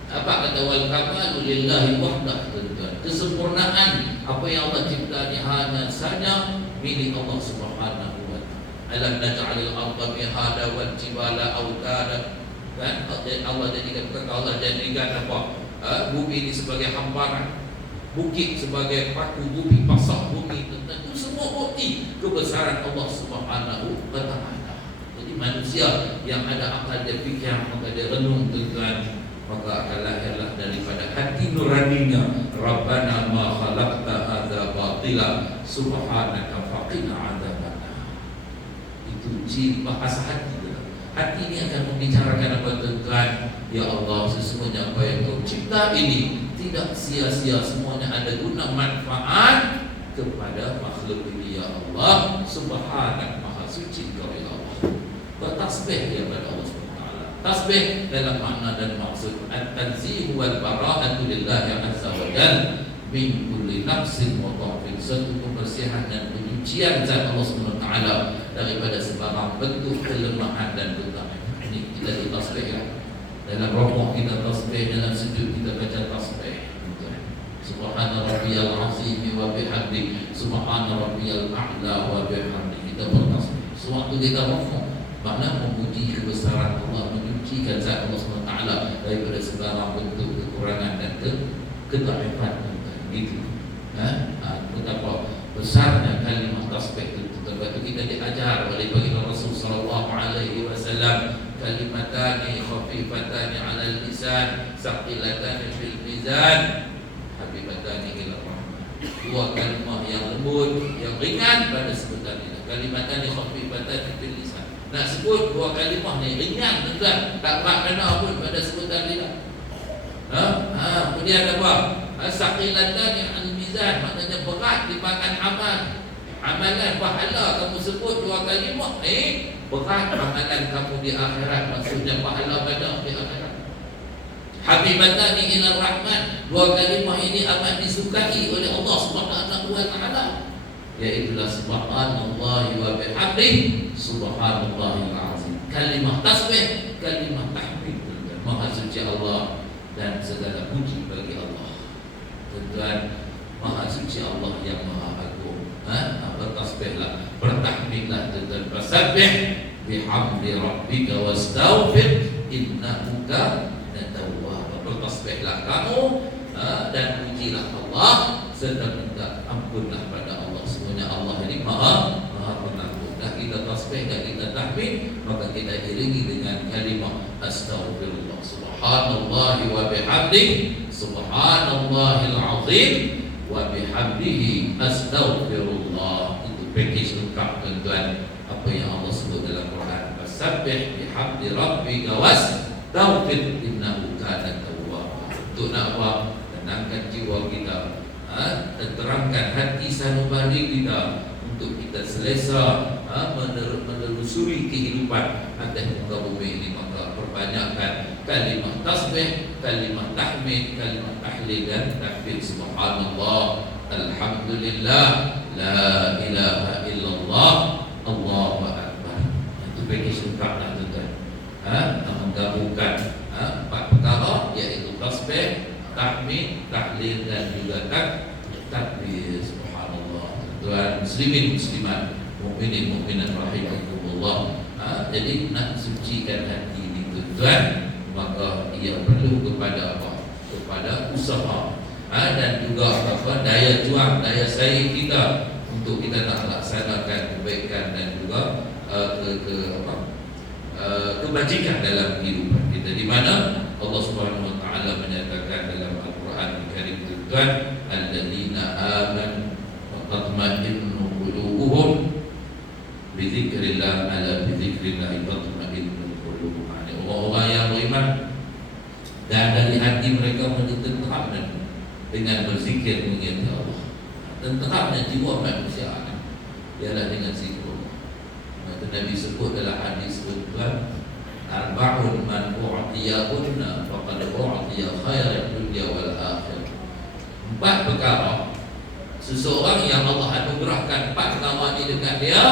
Apa kata wal kamalu lillahi wahdah, tuan-tuan. Kesempurnaan apa yang Allah cipta ni hanya saja milik Allah Subhanahu wa taala. Alam naj'alil arda mihada wal jibala autada. Kan Allah jadikan, Allah jadikan apa? Bumi ini sebagai hamparan, bukit sebagai paku bumi, pasang bumi. Itu semua bukti kebesaran Allah Subhanahu wa taala. Jadi manusia yang ada akal dan fikir, maka dia renung, tuan-tuan, maka akan lahirlah daripada hati nuraninya, Rabbana ma khalaqta hadza batila subhanaka faqina adzabannar. Itu ciri bahasa hati. Hati ini akan membicarakan apa, tuan-tuan? Ya Allah, sesungguhnya apa yang Kau cipta ini tidak sia-sia, semuanya ada guna manfaat kepada makhluk ini. Ya Allah, subhanak, maha suci Kau ya Allah. Bertasbih dia pada Allah SWT. Tasbih dalam makna dan maksud at-tanzih wal bara'atu lillahi azza wa jalla. min kulli naqsin wa dhafin, satu kebersihan dan penyucian zat Allah Subhanahu wa taala daripada sebarang bentuk kelemahan dan kekurangan. Ini kita tasbih ya. Dalam rukuk kita tasbih, dalam sujud kita baca tasbih. Subhana rabbiyal azim wa bihamdi, subhana rabbiyal a'la wa bihamdi. Kita bertasbih. Sewaktu kita rukuk, makna memuji kebesaran Allah, menyucikan zat Allah Subhanahu wa taala daripada sebarang bentuk kekurangan dan kedhaifan. Gitu. Betapa besarnya kalimah tasbih itu. Sebab itu kita diajar oleh baginda Rasul sallallahu alaihi wasallam, kalimatani khafifatani 'alal lisan, thaqilatani fil mizan, habibatani ila rahman. Dua kalimah yang lembut, yang ringan pada sebutan ini. Kalimatani khafifatani fil lisan. Nak sebut dua kalimah ni ringan tuan, tak berat kena pun pada sebutan lidah. Kemudian apa? Saqilatani al-mizan, maknanya berat dimakan amal. Amalan pahala kamu sebut dua kalimah, berat amalan kamu di akhirat. Maksudnya pahala pada di akhirat. Habibatani ila rahman, dua kalimah ini amat disukai oleh Allah Subhanahu wa taala, yaitu subhanallahi wa bihamdihi, subhanallahil azim. Kalimah tasbih, kalimah tahmid. Maha suci Allah dan segala puji bagi Allah. Tuan, Maha suci Allah yang Maha agung. Bertasbihlah, bertahmidlah, dan bersabbih bihamdi rabbika wastaghfir innahu kana tawwab. Bertasbihlah kamu dan pujilah Allah serta minta ampunlah pada Allah. Semuanya Allah ini Maha Pengampun. Dah kita tasbih, dah kita tahmid, maka kita iringi dengan kalimah astaghfirullah, subhanallahi wa bihamdihi, subhanallahil azim wa bihamdihi astaghfirullah. Itu package lengkap tuan-tuan apa yang Allah sebut dalam Quran. Fasabbih bihamdi rabbika wastaghfir innahu kana tawwab. Untuk nak apa? Tenangkan jiwa kita, terangkan hati sanubari kita untuk kita selesa menelusuri kehidupan atas muka bumi ini. Maka perbanyakkan kalimah tasbih, kalimah tahmid, kalimah tahlil dan takbir. Subhanallah, alhamdulillah, la ilaha illallah, Allahu akbar. Itu package lengkap dah tuan-tuan. Menggabungkan empat perkara, iaitu tasbih, tahmid, tahlil dan juga takbir. Subhanallah. Tuan muslimin muslimat, mukminin mukminat rahimakumullah. Jadi nak sucikan hati ini tuan, maka ia perlu kepada apa? Kepada usaha, dan juga apa? Daya juang, daya saing kita untuk kita nak laksanakan kebaikan dan juga kebajikan dalam kehidupan kita, di mana Allah Subhanahu wa taala menyatakan dalam Al-Quran Al-Karim tuan, alladzina amanu wa tatma'innu qulubuhum bi dzikrillah, ala bi dzikrillah tatma'innul qulub. Orang-orang yang beriman dan dari hati mereka menenteram dengan berzikir mengingat Allah. Tenteramnya jiwa manusia ialah dengan zikir. Maka Nabi sebut dalam hadis tuan, arba'un man u'tiyahunna faqad u'tiya khairan dunya wal akhirah. Empat perkara, seseorang yang Allah anugerahkan empat perkara ini dekat dia,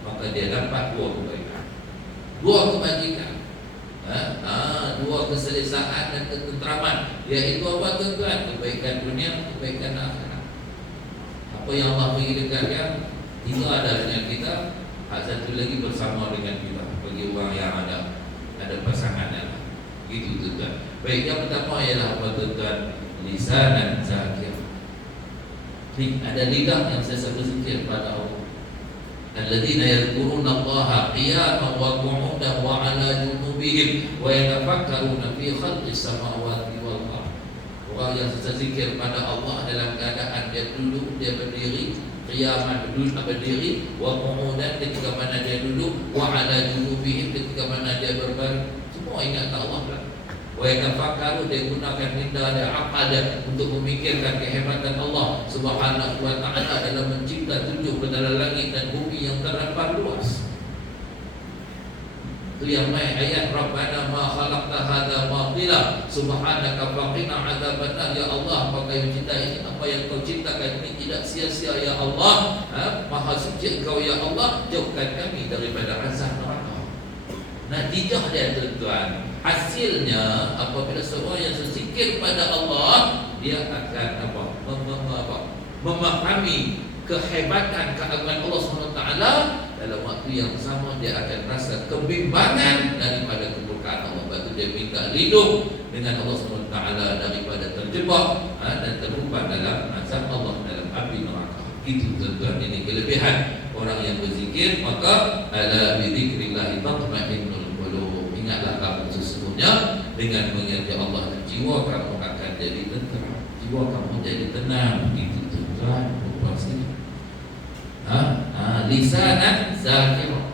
maka dia dapat dua kebaikan, dua kebajikan, dua keselesaan dan ketenteraman. Iaitu apa tuan-tuan? Kebaikan dunia, kebaikan akhirat. Apa yang Allah beri dekat dia, itu ada dengan kita. Satu lagi bersama dengan kita bagi orang yang ada pasangannya. Gitu tuan-tuan. Baik, yang pertama ialah apa tuan-tuan? Lisanan zakir. Ada lidah yang saya berzikir pada Allah. Alladzina yadhkuruna Allaha qiyaman wa qu'udan wa 'ala junubihim wa yatafakkaruna fi khalqis samawati wal ardh. Orang yang berzikir pada Allah dalam keadaan dia duduk, dia berdiri, qiyaman berdiri, wa qu'udan ketika mana dia duduk, wa 'ala junubihim ketika mana dia berbaring. Semua ingat Allah lah. Wa yatafakkaru, dia gunakan minda dan akal untuk memikirkan kehebatan Allah Subhanahu wa taala dalam mencipta tujuh penara langit dan bumi yang terlampau luas. Itu yang main ayat Rabbana ma khalaqta hadza batila subhanaka faqina adzabannar. Ya Allah, apa yang cipta ini, apa yang kau ciptakan ini tidak sia-sia ya Allah. Maha suci Engkau ya Allah, jauhkan kami daripada azab neraka. Natijah dia tuan-tuan, hasilnya apabila seorang yang berzikir pada Allah, dia akan memahami kehebatan keagungan Allah SWT. Dalam waktu yang sama dia akan rasa kebimbangan daripada kemurkaan Allah. Sebab itu dia minta lindung dengan Allah SWT daripada terjebak dan terlupa dalam azab Allah, dalam api neraka. Itu tuan-tuan, ini kelebihan orang yang berzikir. Maka ala bidzikrillah tatma'innul qulub. Ingatlah kamu sesungguhnya dengan mengingat Allah, jiwa kamu akan jadi tenteram, jiwa kamu jadi tenang. Itu tuan-tuan. Lisanan zakira.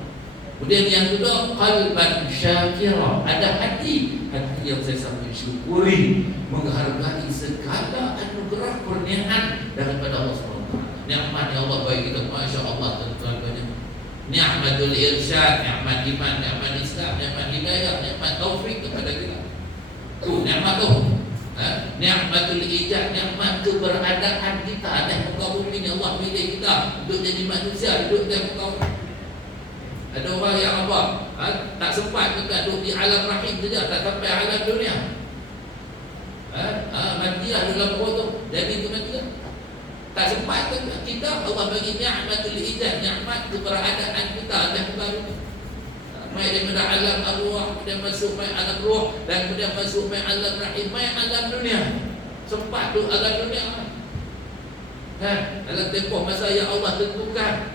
Kemudian yang kedua, qalban syakira. Ada hati yang saya sampai syukuri, menghargai segala anugerah kurniaan daripada Allah SWT. Nikmat yang Allah bagi kita, Masya Allah, tuan-tuan banyak. Ni'matul irsyad, nikmat iman, nikmat Islam, nikmat hidayah, nikmat taufik kepada kita. Tu nikmat tu. Ni'matul ijad, nikmat keberadaan kita atas muka bumi ni. Allah pilih kita untuk jadi manusia, hidup di muka bumi. Ada orang yang apa? Tak sempat kita duduk di alam rahim saja, tak sampai alam dunia. Matilah dalam perut tu, jadi kematian. Tak sempat kita, Allah bagi ni'matul ijad, nikmat keberadaan kita atas muka bumi. Mai daripada alam arwah, kemudian masuk mai alam roh, dan kemudian masuk mai alam rahim, mai alam dunia. Sempat tu alam dunia. Dalam tempoh masa yang Allah tentukan.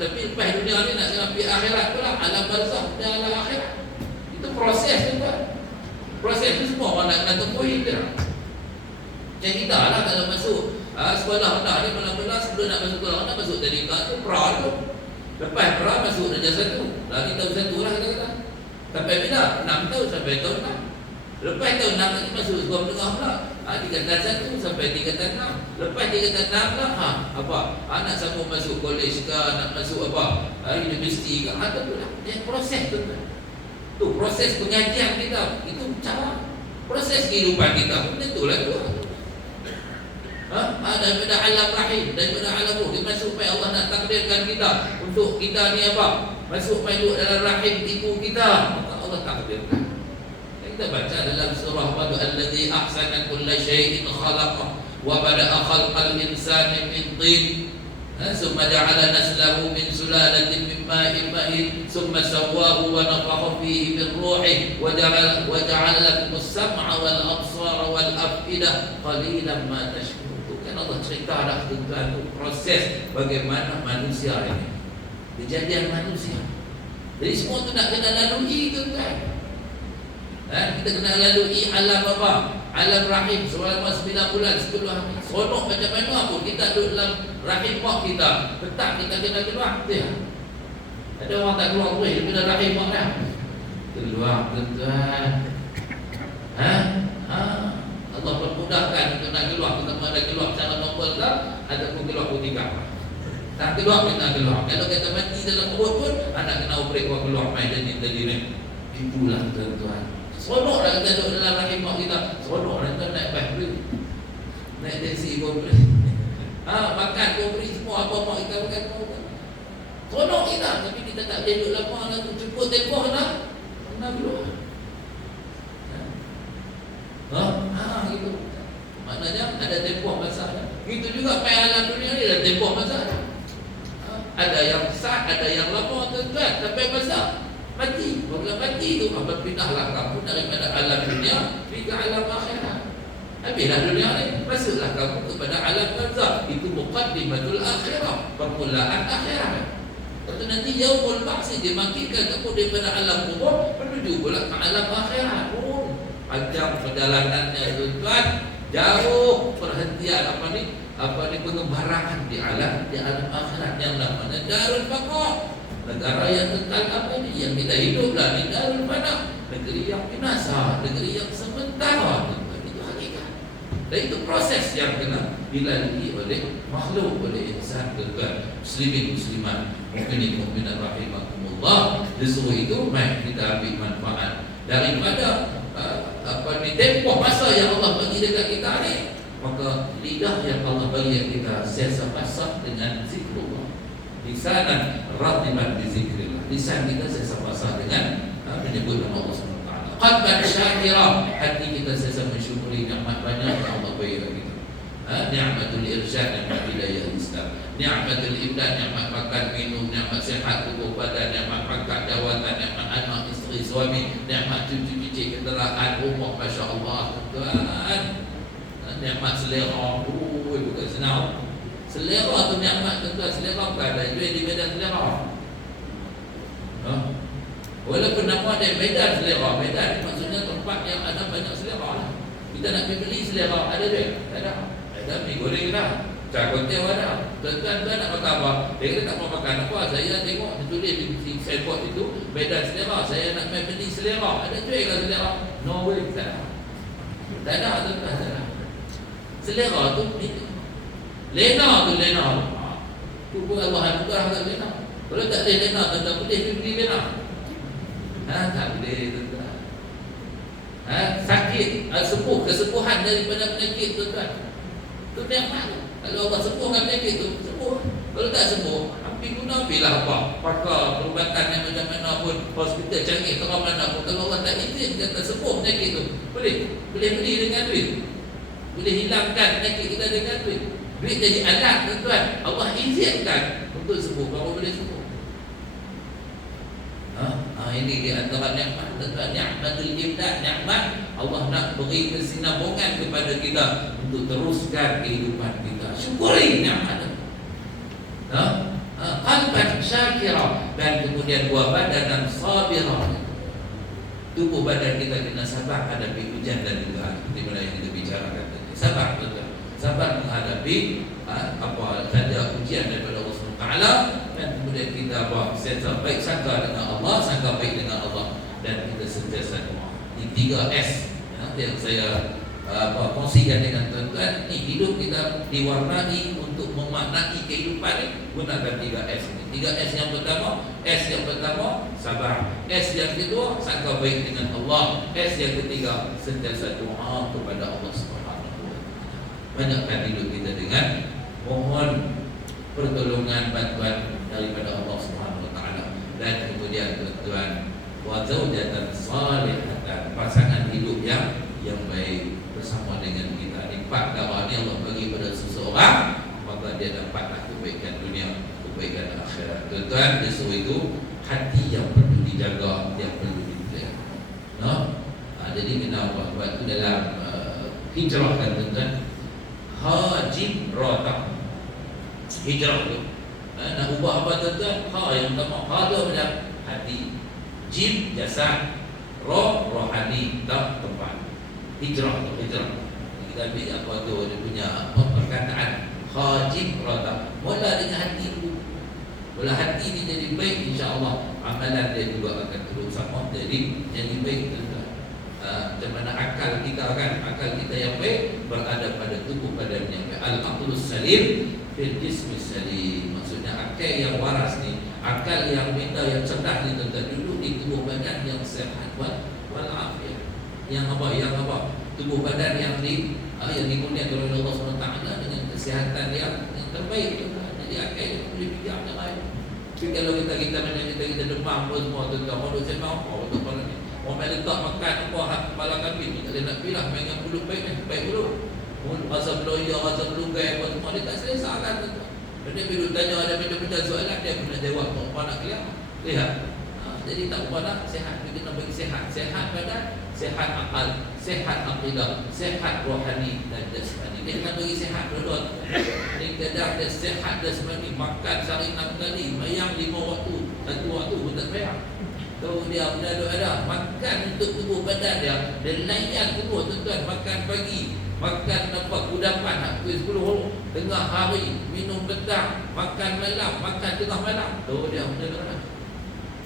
Tapi lepas dunia ni nak sampai akhirat pula, alam barzakh dan alam akhirat. Itu proses tu kan. Proses tu semua orang nak tempuhi dia. Macam kita lah kalau masuk sekolah rendah ni mula-mula sebelum nak masuk sekolah rendah, masuk tadika tu pra tu. Lepas pra masuk darjah 1. Lagi tahun 1 lah kata-kata. Sampai bila? 6 tahun sampai tahun 6. Lepas tahun 6 lagi masuk sekolah menengah pula. Tingkatan 1 sampai tingkatan 6. Lepas tingkatan 6 lah apa? Nak sambung masuk kolej ke, nak masuk apa? Universiti ke, atau pula. Dia proses tu. Tu proses pengajian kita. Itu cara proses kehidupan kita. Tentulah tu. Daripada alam rahim, daripada alam ruh, dia masuk mai Allah nak takdirkan kita untuk kita ni apa? Masuk mai duduk dalam rahim ibu kita. Maka Allah takdirkan. Kita baca dalam surah Allazi ahsana kulla syai'in khalaqa wa bada'a khalqal insani min tin. Summa ja'ala naslahu min sulalatin min ma'in mahin, summa sawwahu wa nafakha fihi min ruhi wa ja'ala lakumus sam'a wal absara wal afidah qalilan ma tashkurun. Allah cerita dah tuan-tuan proses bagaimana manusia ini, kejadian manusia. Jadi semua tu nak kena lalui tuan-tuan. Kita kena lalui alam apa? Alam rahim selama 9 bulan 10 hari. Seronok macam mana pun kita duduk dalam rahim mak kita. Petang kita kena keluar. Ada orang tak keluar pun daripada rahim mak dah. Keluar tuan-tuan. Allah permudahkan untuk nak keluar. Kita ada keluar secara normal ke, ataupun keluar putihkan. Tak keluar kena keluar. Kalau kita mati dalam perut pun, nak kena operate keluar main dan diri. Itulah tuan-tuan. Seronok lah kita duduk dalam rahim mak kita. Seronok lah kita naik bas beri, naik taksi pun beri, makan pun beri, semua apa mak kita makan semua. Seronok kita. Tapi kita tak boleh duduk lama lah. Cukup tempoh kena keluar. Gitu. Maknanya ada tempoh masanya. Itu juga main alam dunia ni ada tempoh masanya. Ada yang sah, ada yang lama tuan-tuan sampai masa mati. Bila mati tu apa pindahlah kamu daripada alam dunia pergi ke alam akhirat. Habislah dunia ni, masuklah kamu kepada alam barzakh. Itu muqaddimatul akhirah, permulaan akhirat. Lepas nanti yaumul ba'ts dimakikan kamu daripada alam kubur menuju pula ke alam akhirat. Panjang perjalanannya tuan-tuan, jauh perhentian apa ni pengembaraan di alam akhirat yang namanya Darul Baqa. Negara yang kekal apa ni yang kita hiduplah di Darul Fana, negeri yang binasa, negeri yang sementara. Itu hakikat. Dan itu proses yang kena dilalui oleh makhluk, oleh insan tuan-tuan, muslimin muslimat. Mukminin mukminat rahimakumullah, disuruh itu mai kita ambil manfaat daripada tempoh masa yang Allah bagi dekat kita ni. Maka lidah yang Allah bagi kita sesa basah dengan zikrullah, lisanan ratiban bi zikrillah, lisan kita sesa basah dengan menyebut nama Allah Subhanahu wa taala. Qalban syakira, hati kita sesa mensyukuri nikmat banyak yang Allah bagi kita. Ni'matul irsyad, nikmat hidayah Islam, ni'matul ibad, nikmat makan minum, nikmat sihat tubuh badan, nikmat pangkat jawatan, nikmat anak isteri suami, nikmat cucu-cucu kenderaan rumah, masya-Allah tuan. Nikmat selera, bukan senang. Selera tu nikmat tuan, selera bukan ada jual di Medan selera. Walaupun nama dia Medan selera, Medan maksudnya tempat yang ada banyak selera. Kita nak beli selera, ada jual? Tak ada. Ada mi goreng dah. Cakotel ada. Tuan-tuan nak makan apa? Dia tak mau makan apa? Saya tengok tulis di signboard itu Medan selera. Saya nak beli selera. Ada jual ke selera? No way, tak ada. Tak ada tuan-tuan, tak ada. Selera tu lena tu lena. Tu pun Allah bukan agak lena. Kalau tak ada lena, tuan-tuan boleh beli lena. Tak boleh tuan-tuan. Sakit, sembuh, kesembuhan daripada penyakit tuan-tuan. Tu nikmat. Kalau Allah sembuhkan penyakit tu, sembuh. Kalau tak sembuh, ambil guna ambillah apa? Pakar perubatan yang macam mana pun, hospital canggih terang mana pun, kalau Allah tak izin kata sembuh penyakit tu, boleh beli dengan duit. Boleh hilangkan penyakit kita dengan duit. Duit jadi alat tuan-tuan. Allah izinkan untuk sembuh, baru boleh sembuh. Ini di antara nikmat tuan-tuan, nikmatul ibad, nikmat Allah nak beri kesinambungan kepada kita untuk teruskan kehidupan kita. Syukuri nikmat itu. Qalban syakira, dan kemudian buah badan sabira. Tubuh badan kita kena sabar hadapi hujan dan juga seperti mana yang kita bicarakan tadi. Sabar tuan-tuan. Sabar menghadapi apa saja ujian daripada Allah Subhanahu wa taala, dan kemudian kita sentiasa baik sangka dengan Allah, sangka baik dengan Allah, dan kita sentiasa doa. Ini 3S yang saya kongsikan dengan tuan-tuan. Ini hidup kita diwarnai untuk memaknai kehidupan ini gunakan 3S ini. 3S yang pertama, S yang pertama sabar, S yang kedua sangka baik dengan Allah, S yang ketiga sentiasa doa kepada Allah Subhanahu. Banyakkan hidup kita dengan mohon pertolongan, bantuan daripada Allah Subhanahu wa taala. Dan kemudian tuan-tuan, wa zaujatan salihatan, pasangan hidup yang baik bersama dengan kita. Empat perkara ni Allah bagi pada seseorang, maka dia dapatlah kebaikan dunia, kebaikan akhirat. Tuan-tuan, disuruh itu hati yang perlu dijaga, yang perlu dipelihara. Jadi kena buat itu dalam hijrah kan tuan-tuan. Hajim rota hijrah tu nak ubah apa tuan-tuan? Yang pertama, ha tu macam hati, jim jasad, rohani, tak tempat. Hijrah tu hijrah. Kita ambil apa tu dia punya perkataan hajim rota. Mula dengan hati dulu. Bila hati ni jadi baik, insya-Allah amalan dia juga akan terus sama jadi baik tuan-tuan. Macam mana akal kita kan, akal kita yang baik berada pada tubuh badan yang baik. Al-aqlus salim fil jismi salim. Maksudnya akal yang waras ni, akal yang minda, yang cerdas ni tuan-tuan, duduk di tubuh badan yang sehat wal afiat. Yang apa? Tubuh badan yang dikurniakan oleh Allah SWT dengan kesihatan yang terbaik tuan-tuan. Jadi akal dia boleh bijak dan baik. Tapi kalau kita demam pun semua tuan-tuan, orang saya mahu betul-betul ni. Orang letak makan apa kepala kambing ni, dia nak bilang main yang mulut baik mulut. Mulut rasa beloya, rasa belunggai apa semua dia tak selesaikan tuan-tuan. Dia bila tanya ada benda-benda soalan, dia pun nak jawab apa nak lihat. Jadi tak apa nak sihat, kita nak bagi sihat badan, sihat akal, sihat akidah, sihat rohani dan jasmani. Dia nak bagi sihat dua-dua. Ini kadang dia sihat jasmani, makan sehari 6 kali, mayang 5 waktu, 1 waktu pun tak payah. Tahu dia ada makan untuk tubuh badan dia layan semua tuan-tuan. Makan pagi, makan kudapan pukul 10 tengah hari, minum petang, makan malam, makan tengah malam. Tahu dia benda-benda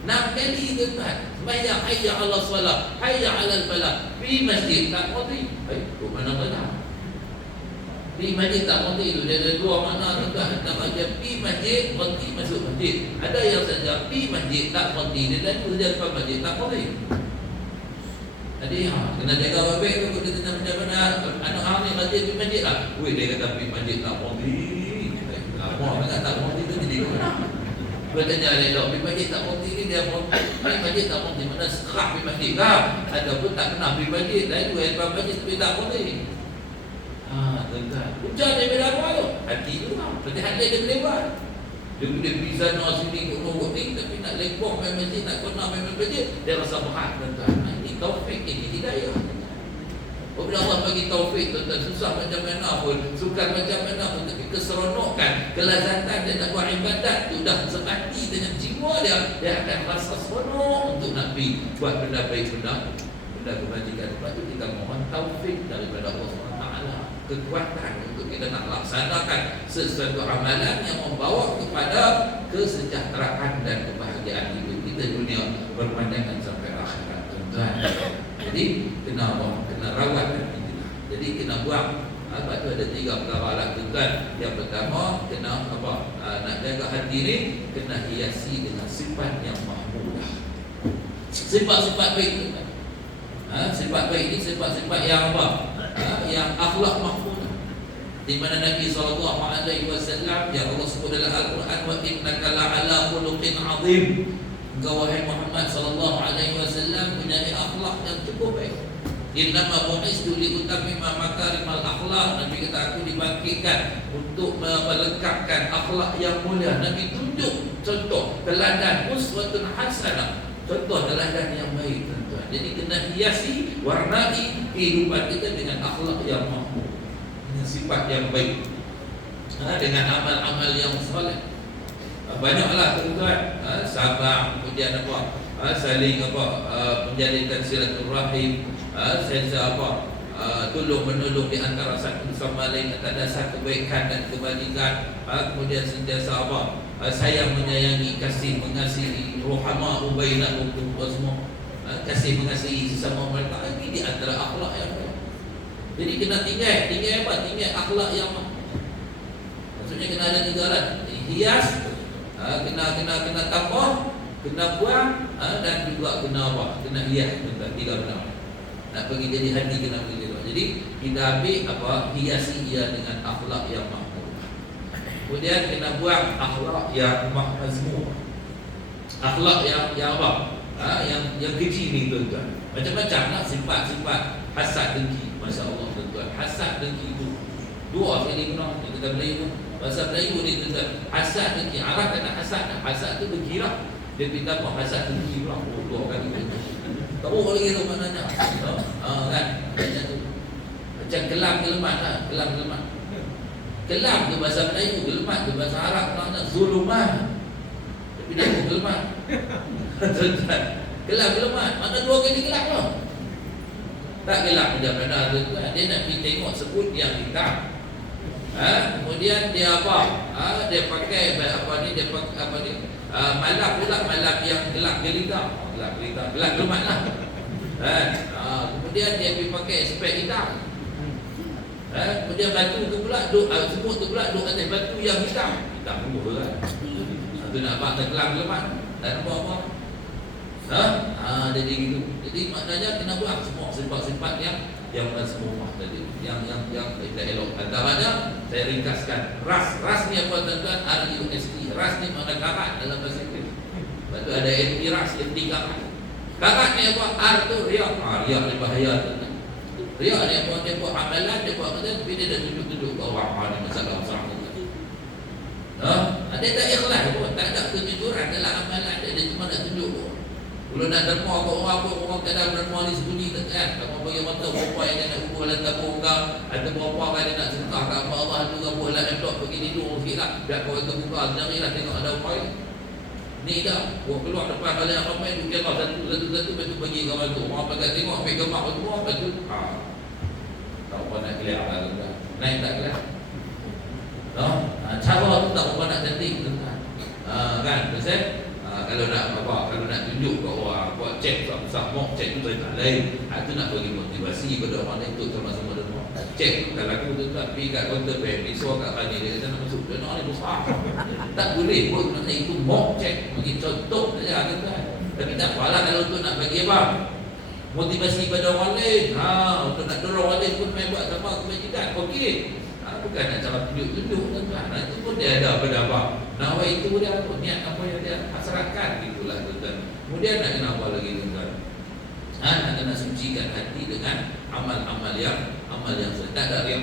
6 kali tuan-tuan. Sembahyang hayya 'ala solat, hayya 'ala falah, di masjid tak qadi. Baik, mana Pergi masjid tak berhenti tu. Dia ada dua makna tuan. Nama dia pergi masjid, berhenti masuk masjid. Ada yang saja pergi masjid tak berhenti. Dia lalu saja depan masjid tak berhenti. Jadi kena jaga baik-baik tu. Dia tanya macam mana anak hang ni masjid pergi masjid lah. Weh, dia kata pergi masjid tak berhenti. Apa sangat tak berhenti tu jadi mana? Dia tanya dia dok pergi masjid tak berhenti ni dia berhenti. Pergi masjid tak berhenti mana sekerap pergi masjid lah. Ataupun tak kena pergi masjid. Lalu depan masjid tapi tak berhenti. Tuan-tuan, hujan dia beda apa tu? Hati tu lah. Berarti hati dia lewat. Dia boleh pergi sana sini kot ni, tapi nak lekong main masjid, nak kena main masjid, dia rasa berat, tuan-tuan. Ini taufik, ini hidayah. Bila Allah bagi taufik, tuan-tuan, susah macam mana pun, sukar macam mana pun, tapi keseronokan, kelazatan dia nak buat ibadat, tu dah sepati dengan jiwa dia akan rasa seronok untuk nak pergi buat benda baik, benda kebajikan. Sebab tu kita mohon taufik daripada Allah SWT, kekuatan untuk kita nak laksanakan sesuatu amalan yang membawa kepada kesejahteraan dan kebahagiaan hidup kita dunia berpanjangan sampai akhirat, tuan-tuan. Jadi kena rawat hati kita. Jadi kena buang. Sebab tu ada 3 perkara lah, tuan-tuan. Yang pertama kena nak jaga hati ni kena hiasi dengan sifat yang mahmudah. Sifat-sifat baik, tuan-tuan. Sifat baik ini sifat-sifat yang yang akhlak mahmudah. Di mana Nabi SAW yang Allah sebut dalam Al-Quran, wa innaka la'ala khuluqin 'azim. Engkau wahai Muhammad SAW punya akhlak yang cukup baik. Innama bu'istu li utammima makarimal akhlak. Nabi kata aku dibangkitkan untuk melengkapkan akhlak yang mulia. Nabi tunjuk contoh teladan uswatun hasanah, contoh teladan yang baik, tuan-tuan. Jadi kena hiasi, warnai kehidupan kita dengan akhlak yang mahmud, dengan sifat yang baik, dengan amal-amal yang soleh. Banyaklah, tuan-tuan, sabar, kemudian saling menjalinkan silaturahim, tolong-menolong di antara satu sama lain atas dasar kebaikan dan kebajikan. Kemudian sentiasa sayang menyayangi, kasih mengasihi, ruhama'u bainakum semua, kasih mengasihi sesama mereka. Ini di antara akhlak yang baik. Jadi kena tinggal akhlak yang maksudnya kena ada 3 lah. Hias, kena tambah, kena buang, dan juga kena hias, tuan-tuan. 3 benda. Nak pergi jadi hati kena pergi jadi. Jadi kita ambil hiasi ia dengan akhlak yang mahmud. Kemudian kena buang akhlak yang mahmazmum. Akhlak yang yang keji ni, tuan-tuan. Macam-macam lah sifat-sifat hasad dengki. Masya-Allah, tuan-tuan. Hasad dengki itu 2 sekali guna kita Melayu. Bahasa Melayu ni, tuan-tuan. Hasad dengki. Arah kena hasad. Hasad tu dengki lah. Dia pindah apa hasad dengki pula. 2 kali. Tahu lagi tu maknanya. Kan? Macam tu. Macam kelam gelemat lah. Kelam tu bahasa Melayu, gelemat tu bahasa Arab makna zulumah. Tapi dia pun gelemat. Kelam gelemat, mana 2 kali gelap lah. Tak gelap macam mana tu. Dia nak pergi tengok sebut yang hitam. Kemudian dia dia pakai malam pula, malam yang gelap gelita. Gelap gelemat lah. Kemudian dia pergi pakai spek hitam. Kemudian batu tu pula semut tu pula duduk atas batu yang hitam. Hitam pun lah. Tu nak buat kelam gelemat. Tak nampak apa. Jadi gitu. Jadi maknanya kena buang semua sifat-sifat yang semua tadi. Yang tidak elok. Antaranya saya ringkaskan ras ni apa, tuan-tuan? RUST. Ras ni makna karat dalam bahasa Inggeris. Lepas tu ada anti ras, anti karat. Karat ni apa? R tu riak. Riak ni bahaya, tuan-tuan. Riak ni apa? Dia buat amalan, dia buat kerja, tapi dia dah tunjuk-tunjuk ke orang ni masalah besar. Dia tak ikhlas pun, tak ada kejujuran dalam amalan dia cuma nak tunjuk pun. Kalau nak derma ke orang kadang derma ni sembunyi kan. Kamu bagi mata perempuan yang nak hubung lantak buka, ada perempuan kan dia nak sedekah kat Allah tu ke buat lah laptop pergi tidur sikitlah. Biar kau terbuka, nyarilah tengok ada apa ni dah. Buat keluar depan balik yang ramai tu kira satu lepas tu bagi kawan tu. Orang pakai tengok ambil gambar semua lepas tu tak apa nak kelihatan lah tuan. Naik tak kelihatan. Cara tu tak apa nak cantik tuan. Kan? Pasal kalau nak tunjuk kat orang, buat cek besar-besar, mock cek tu tak lain. Itu nak bagi motivasi kepada orang lain untuk sama-sama derma. Cek kalau aku tuan pergi kat kaunter bank, risau kat tadi dia kata nak masuk, dia nak ada besar. Tak boleh pun nak itu mock check, bagi contoh saja tuan. Tapi tak apalah kalau tu nak bagi apa? Motivasi pada orang lain. Untuk nak dorong orang lain pun main buat sama kebajikan. Okey. Bukan nak cara tunjuk-tunjuk tuan. Itu pun dia ada pada apa? Nawa itu dia apa? Niat apa yang dia hasratkan gitulah tuan. Kemudian nak kena apa lagi tuan? Nak kena sucikan hati dengan amal-amal yang sedap dari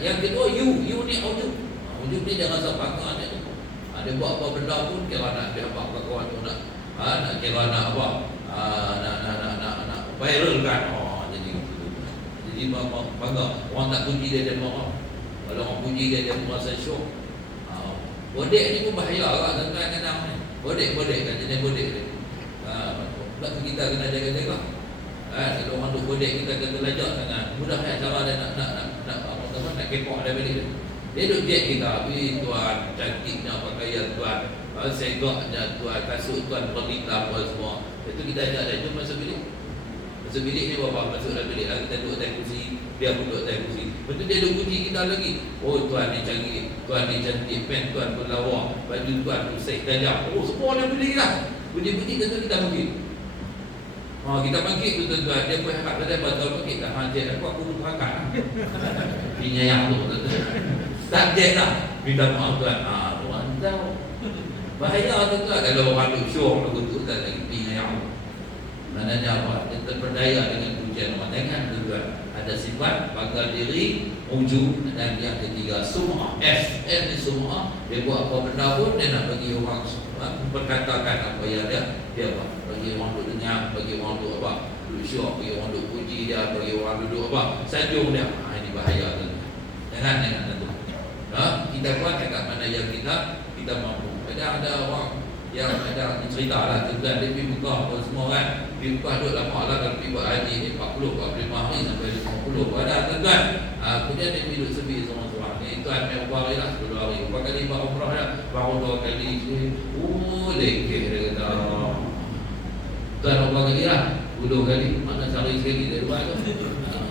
yang kedua you ni ujub ni jangan sampai pakai dia tu. Dia buat apa benda pun kira nak dia apa kawan tu nak kira nak apa nak viral kan. Jadi bangga orang tak puji dia marah. Kalau orang puji dia merasa syok. Bodek ni pun bahaya lah kadang-kadang ni. Bodek kan jenis bodek ni. Pula kita kena jaga-jaga. Kalau orang duk bodek kita kena belajar sangat. Mudah cara dia nak kepok dia balik. Dia duk jet kita, tuan cantiknya pakaian tuan, segaknya tuan, kasut tuan berlita apa semua. Itu kita ajak dia jom masuk bilik. Masuk bilik ni bapa masuk dalam bilik lah, kita duduk atas kursi, dia pun duduk atas kursi. Lepas tu dia duk puji kita lagi. Oh tuan ni cantik, tuan ni cantik, pen tuan pun lawa, baju tuan pun set tajam. Oh semua dia puji lah. Puji-puji kita bagi. Kita bangkit tu tuan-tuan, dia pun harap pada betul bangkit tak hancur aku lupa makan. Pinya yang tu tuan-tuan. Tak je dah. Minta maaf tuan. Tuan tahu. Bahaya tuan-tuan kalau orang duk syok lagu tu tak lagi pinya yang. Maknanya apa? Dia terperdaya dengan pujian orang. Jangan tuan-tuan. Ada sifat bangga diri, ujub, dan yang ketiga sum'ah. F ni sum'ah. Dia buat apa benda pun dia nak bagi orang berkatakan apa yang dia buat. Bagi orang duk dengar, bagi orang duk apa? Duk syok, bagi orang duk puji dia, bagi orang duk apa? Sanjung dia. Ini bahaya tuan. Jangan tuan. Kita buat kat mana yang kita mampu. Ada orang yang ada cerita lah tuan, dia pergi buka apa semua kan. Pergi buka duduk lama lah kalau pergi buat haji ni 40, 45 hari sampai 50 ada tuan. Kemudian dia pergi duduk sebi seorang-seorang. Ni tuan main berapa hari lah, 10 hari. Berapa kali buat umrah dah, baru 2 kali. Lekeh dia kata. Tuan berapa kali lah, 10 kali. Mana cari sekali dia buat tu.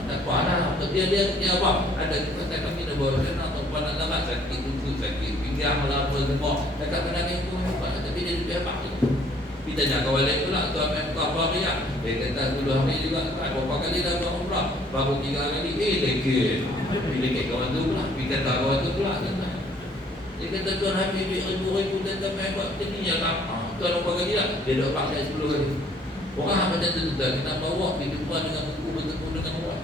Tak apa lah. Dia apa? Ada kata kami dah bawa dia nak nak lamat sakit lutut, sakit pinggang lah apa semua. Dekat penangis pun hebat. Tapi dia lebih hebat je. Kita nak kawan lain pula. Tuan main buka apa hari lah. Dia kata 10 hari juga. Berapa kali dah buat umrah? Baru 3 kali. Lekit. Lekit kawan tu pula. Dia kata kawan tu pula. Dia kata tuan habis ribu-ribu datang main buat. Dia ni yang tuan berapa kali lah. Dia dah pakai 10 kali. Orang macam tu tuan. Kita bawa pergi jumpa dengan buku bertemu dengan orang.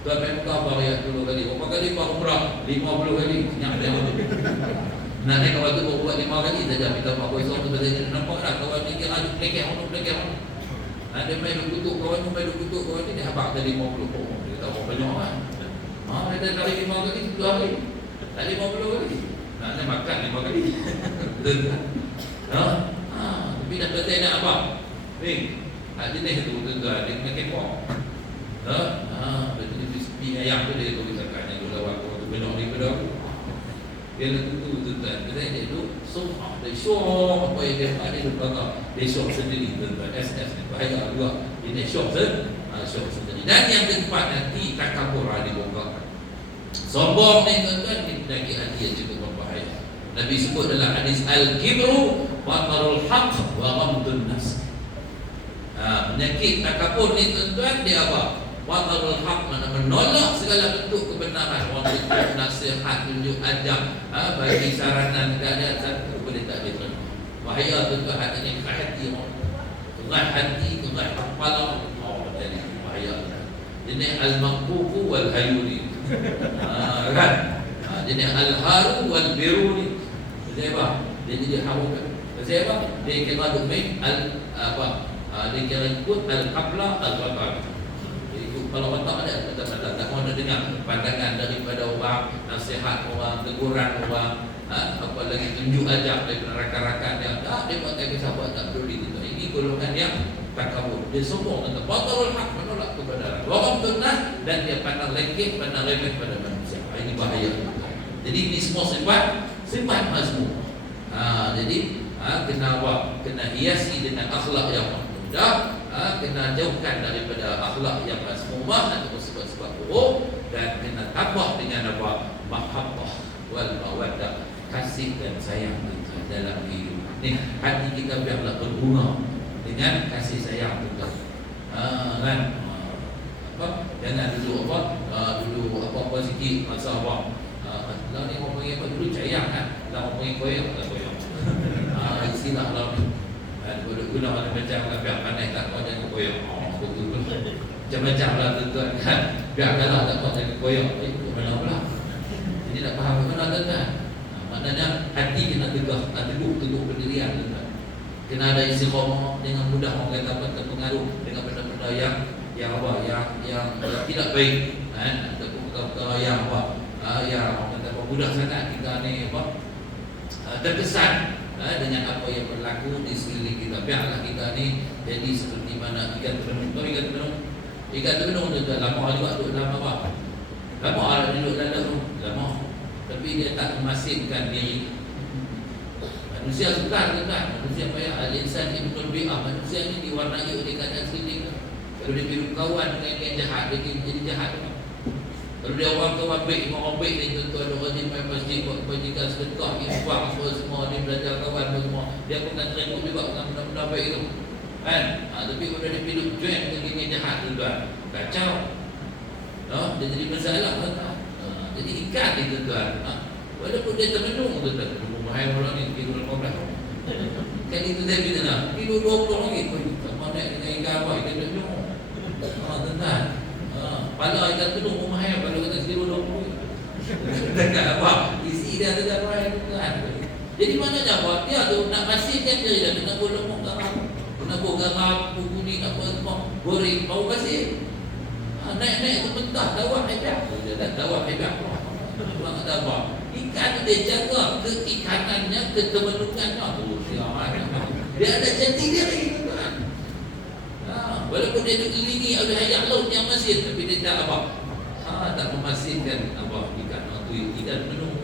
Tuan main buka apa hari 10 kali. Berapa kali buat umrah? 50 kali. Senyap dia. Nak naik kawan tu buat 5 kali saja. Minta Pak Boisong tu dia nampak dah kawan ni kira ada pelekeh orang. Dia main duk kutuk kawan tu, dia habaq tadi 50. Dia tahu banyak kan. Dia dah kali 5 kali 10 hari. Tak 50 kali. Nak makan 5 kali. Betul tak? Tapi nak kata nak apa? Jenis tu tuan-tuan, dia kena kepok. Betul dia sepi ayam tu dia tulis akan yang dulu aku tu benar daripada aku. Dia lagu tu tuan-tuan. Dia tu sum'ah, dia syok apa yang dia ada di belakang. Dia syok sendiri tuan-tuan. SS ni bahaya juga. Dia syok sendiri. Dan yang keempat nanti takabur dibongkar. Sombong ni tuan-tuan, ni penyakit hati yang cukup berbahaya. Nabi sebut dalam hadis al-kibru batarul haq wa ghamdun nas. Penyakit takabur ni tuan-tuan dia apa? Batarul haq, mana menolak segala bentuk kebenaran. Orang beri nasihat, tunjuk ajak, bagi saranan keadaan satu boleh tak diterima. Bahaya tuan-tuan, hatinya kerat hati orang. Kerat hati, kerat kepala. Bahaya. Jenis al-maqbuku wal-hayuri. Kan? Jenis al-haru wal-biruni. Maksudnya apa? Dia jadi haru kan? Maksudnya apa? Dia kira domain dia kira ikut al-qabla al-watar. Dia ikut kalau watar ada kata-kata. Tak mahu nak dengar pandangan daripada orang, nasihat orang, teguran orang, apa lagi tunjuk ajak daripada rakan-rakan dia. Dia buat kaki sahabat tak peduli kita. Ini golongan yang takabur. Dia sombong tentang batarul haq, menolak kebenaran. Orang tunas dan dia pandang lengket, pandang remeh pada manusia. Ini bahaya. Jadi ini semua sifat mazmum. Jadi kena apa? Kena hiasi dengan akhlak yang mudah, kena jauhkan daripada akhlak yang mazmumah atau sebab-sebab buruk. dan kena tambah dengan apa? Mahabbah wal mawaddah, kasih dan sayang dalam hidup. Ni hati kita biarlah berbunga dengan kasih sayang kita. Kan? Jangan dulu apa sikit masa apa. Lah ni orang panggil apa dulu sayang kan. Lah orang panggil koyak tak koyak. Istilah lah ni. Guna orang macam biar pandai tak kau jangan koyak. Betul. Macam-macam lah tuan kan. Biarlah tak kau jangan koyak. Mana pula. Jadi tak faham mana tuan. Maknanya hati kena tegak, teguh pendirian tuan. Kena ada istiqamah, dengan mudah orang kata apa terpengaruh dengan benda-benda yang tidak baik, kan? Ataupun perkara yang apa, yang orang kata apa mudah sangat kita ni apa terkesan dengan apa yang berlaku di sekeliling kita. Biarlah kita ni jadi seperti mana ikan terbenung. Ikan terbenung tu lama juga duduk dalam apa? Lama ada duduk dalam lama. Tapi dia tak memasinkan diri. Manusia suka kan? Manusia payah al-insan ibnul bi'ah. Manusia ni diwarnai oleh keadaan sekeliling. Kalau dia pergi kawan dengan yang jahat, dia jadi jahat. Kalau dia orang kawan baik, orang baik ni tentu ada orang di masjid buat kebajikan sedekah, infak apa semua, dia belajar kawan apa semua. Dia pun akan terima juga dengan benda-benda baik tu. Kan? Tapi kalau dia pergi join dengan yang jahat tu kan, kacau. Dia jadi masalah kan? Jadi ikat itu tuan. Walaupun dia termenung tu tuan. Bahaya orang ni kilo 15. Kan itu saya bilang kilo 20 ringgit. Sama naik dengan ikan apa ikan termenung. Tuan. Pala ikan termenung mahal kalau kata kilo 20. Dekat apa? Isi dia ada berapa tuan. Jadi maknanya apa? Dia tu nak masihkan diri dia kena gula lemak garam. Kena gula garam, kuning apa semua. Goreng bau kasih. Naik-naik tu mentah tawak hebat. Dia dah tawak hebat. Memang kata apa? Ikan dia jaga keikanannya, ketemenungannya. Dia ada jati diri tuan. Walaupun dia dikelilingi oleh hayat laut yang masin, tapi dia tak apa? Tak memasinkan apa ikan itu tidak menung.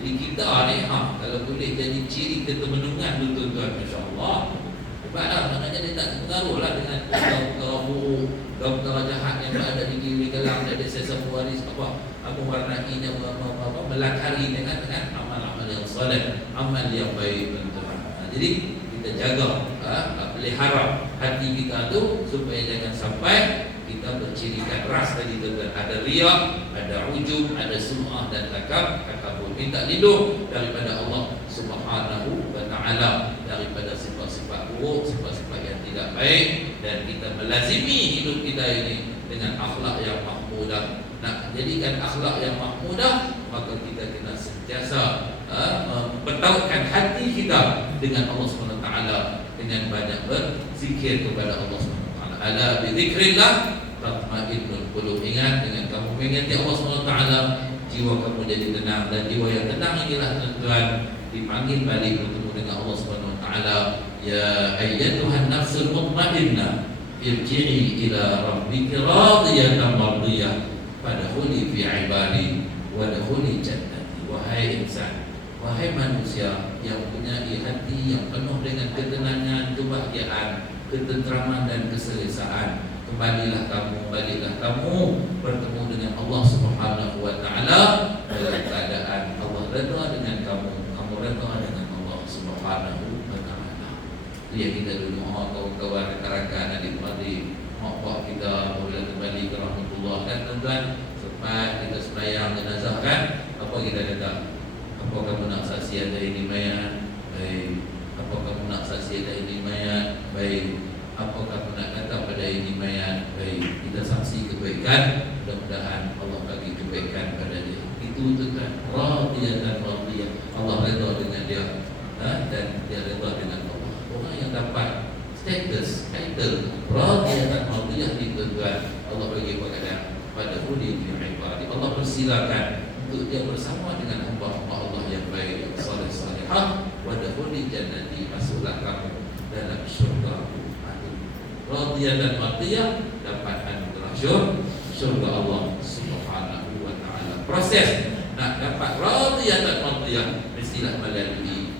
Jadi kita ni kalau boleh jadi ciri ketemenungan tu tuan-tuan, insya-Allah. Sebablah maknanya dia tak terpengaruh lah dengan perkara buruk, perkara jahat yang berada di kiri kalang dari sesa waris apa warnainya melakari dengan amal-amal yang soleh, amal yang baik tuan. Jadi kita jaga, pelihara hati kita tu supaya jangan sampai kita bercirikan ras tadi tuan. Ada riak, ada ujub, ada sum'ah dan takabur. Minta lindung daripada Allah Subhanahu wa taala daripada sifat-sifat buruk, sifat-sifat yang tidak baik, dan kita melazimi hidup kita ini dengan akhlak yang mahmudah. Nak jadikan akhlak yang mahmudah, maka kita kena sentiasa bertautkan hati kita dengan Allah Subhanahu wa taala dengan banyak berzikir kepada Allah Subhanahu wa taala. Ala bi dzikrillah tatma'innul qulub. Ingat, dengan kamu mengingati Allah Subhanahu wa taala, jiwa kamu jadi tenang, dan jiwa yang tenang inilah tuan dipanggil balik bertemu dengan Allah Subhanahu wa taala. Ya ayyatuhan nafsul mutmainnah irji'i ila rabbika radiyatan mardiyah fadkhuli fi ibadi wadkhuli jannati. Wahai insan, wahai manusia yang punya hati yang penuh dengan ketenangan, kebahagiaan, ketenteraman dan keselesaan, baliklah kamu bertemu dengan Allah Subhanahu wa taala dalam keadaan Allah redha dengan kamu redha dengan Allah Subhanahu wa taala. Dia kita dulu kawan-kawan rakan-rakan adik-adik, mak kita boleh kembali ke rahmatullah kan tuan. Sempat kita sembahyang jenazah kan, apa kita kata? Apa kamu nak saksi ada ini mayat? Baik. Apa kamu nak saksi ada ini mayat? Baik. Apa kamu nak kata pada ini mayat? Baik. Kita saksi kebaikan, mudah-mudahan Allah bagi kebaikan pada dia. Itu tuan, radiyatan radiyah. Allah redha dengan dia, dan dia redha dengan Allah. Orang yang dapat status, title radiyatan radiyah itu tuan, Allah bagi pada hudi fi ibadi. Allah persilakan untuk dia bersama dengan hamba-hamba Allah yang baik, yang saleh-salehah. Wa dakhuli jannati, masuklah kamu dalam syurga. Radiyatan radiyah, dapat anugerah syurga Allah Subhanahu wa taala. Proses nak dapat radiyatan radiyah mestilah melalui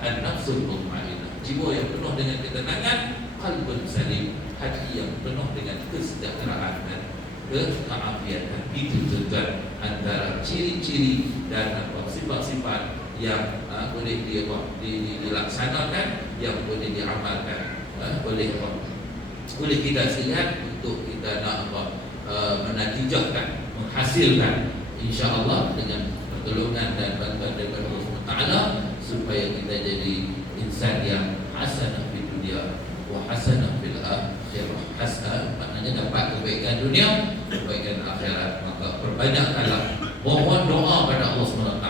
an-nafsul mutmainnah, jiwa yang penuh dengan ketenangan, qalbun salim, hati yang penuh dengan kesejahteraan dan keafiatan. Itu tuan antara ciri-ciri dan sifat-sifat yang boleh dilaksanakan, yang boleh diamalkan oleh kita sekalian untuk kita nak menatijahkan, menghasilkan insya-Allah dengan pertolongan dan bantuan daripada Allah SWT, supaya kita jadi insan yang hasanah di dunia wa hasanah fil akhirah. Hasanah maknanya dapat kebaikan dunia, kebaikan akhirat. Maka perbanyakkanlah mohon doa pada Allah SWT.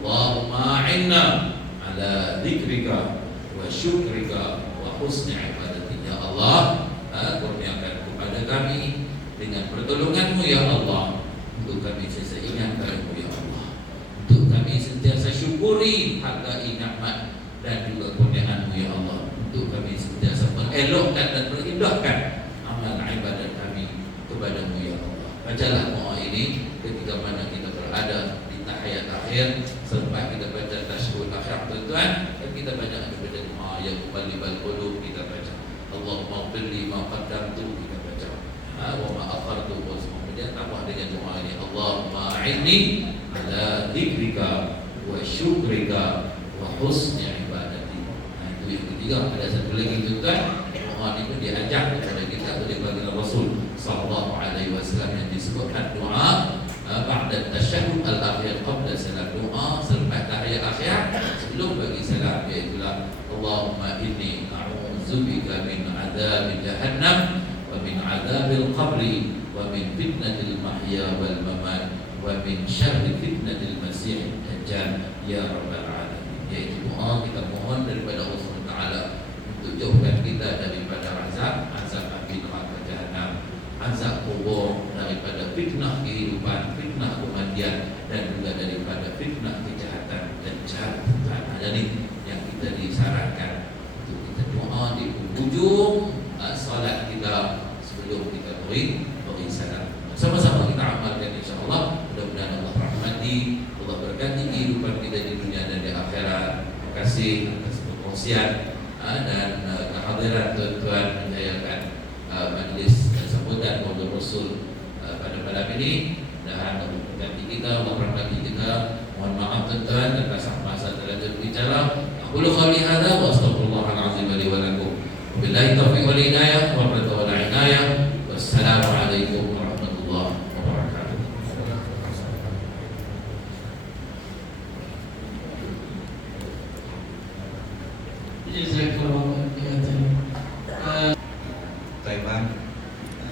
Allahumma a'inna ala dzikrika wa syukrika wa husni ibadatik. Ya Allah, kurniakan kepada kami dengan pertolonganmu ya Allah, untuk kami sentiasa ingat kepadamu ya Allah, untuk kami sentiasa syukuri harga nikmat dan juga kurniaanmu ya Allah, untuk kami sentiasa mengelokkan dan merindahkan amal ibadat kami kepadamu ya Allah. Bacalah doa ini ketika mana kita berada di tahiyat akhir, selepas kita baca tasyahud akhir tuan-tuan, dan kita banyak baca doa yang muqallibal qulub, kita baca Allahumma ighfirli ma qaddamtu, kita baca wa ma akhartu, kemudian tambah dengan doa ini Allahumma a'inni ala dzikrika wa syukrika wa husni ibadati. Itu yang ketiga. Ada satu lagi tuan-tuan, doa ini pun diajak kepada kita oleh baginda Rasul sallallahu alaihi wasallam yang disebutkan doa ba'da tasyahhud al-akhir qabla salam, doa selepas tahiyat akhir sebelum bagi salam, iaitu Allahumma inni a'udzubika min adzabi jahannam wa min adzabil qabri wa min fitnatil mahya wal mamat wa min syarri fitnatil masih dajjal ya rabbal alamin. Iaitu doa kita mohon daripada Allah SWT untuk jauhkan kita daripada azab api neraka jahanam, azab kubur, daripada fitnah kehidupan, fitnah kematian, dan juga daripada fitnah kejahatan dajjal. Jadi yang kita disarankan untuk kita doa di ujung salat kita sebelum kita beri salam. Sama-sama kita amalkan insya-Allah. Mudah-mudahan Allah rahmati, Allah berkati kehidupan kita di dunia dan di akhirat. Terima kasih atas perkongsian dan kehadiran tuan-tuan menjayakan majlis sambutan Maulid Rasul pada malam ini. Dan Allah berkati kita, Allah rahmati kita. Mohon maaf tuan-tuan atas masa terlalu berbicara. Aku qouli hadza wa astaghfirullahal azim li wa lakum. Wabillahi taufiq wal hidayah wa ridha wal inayah.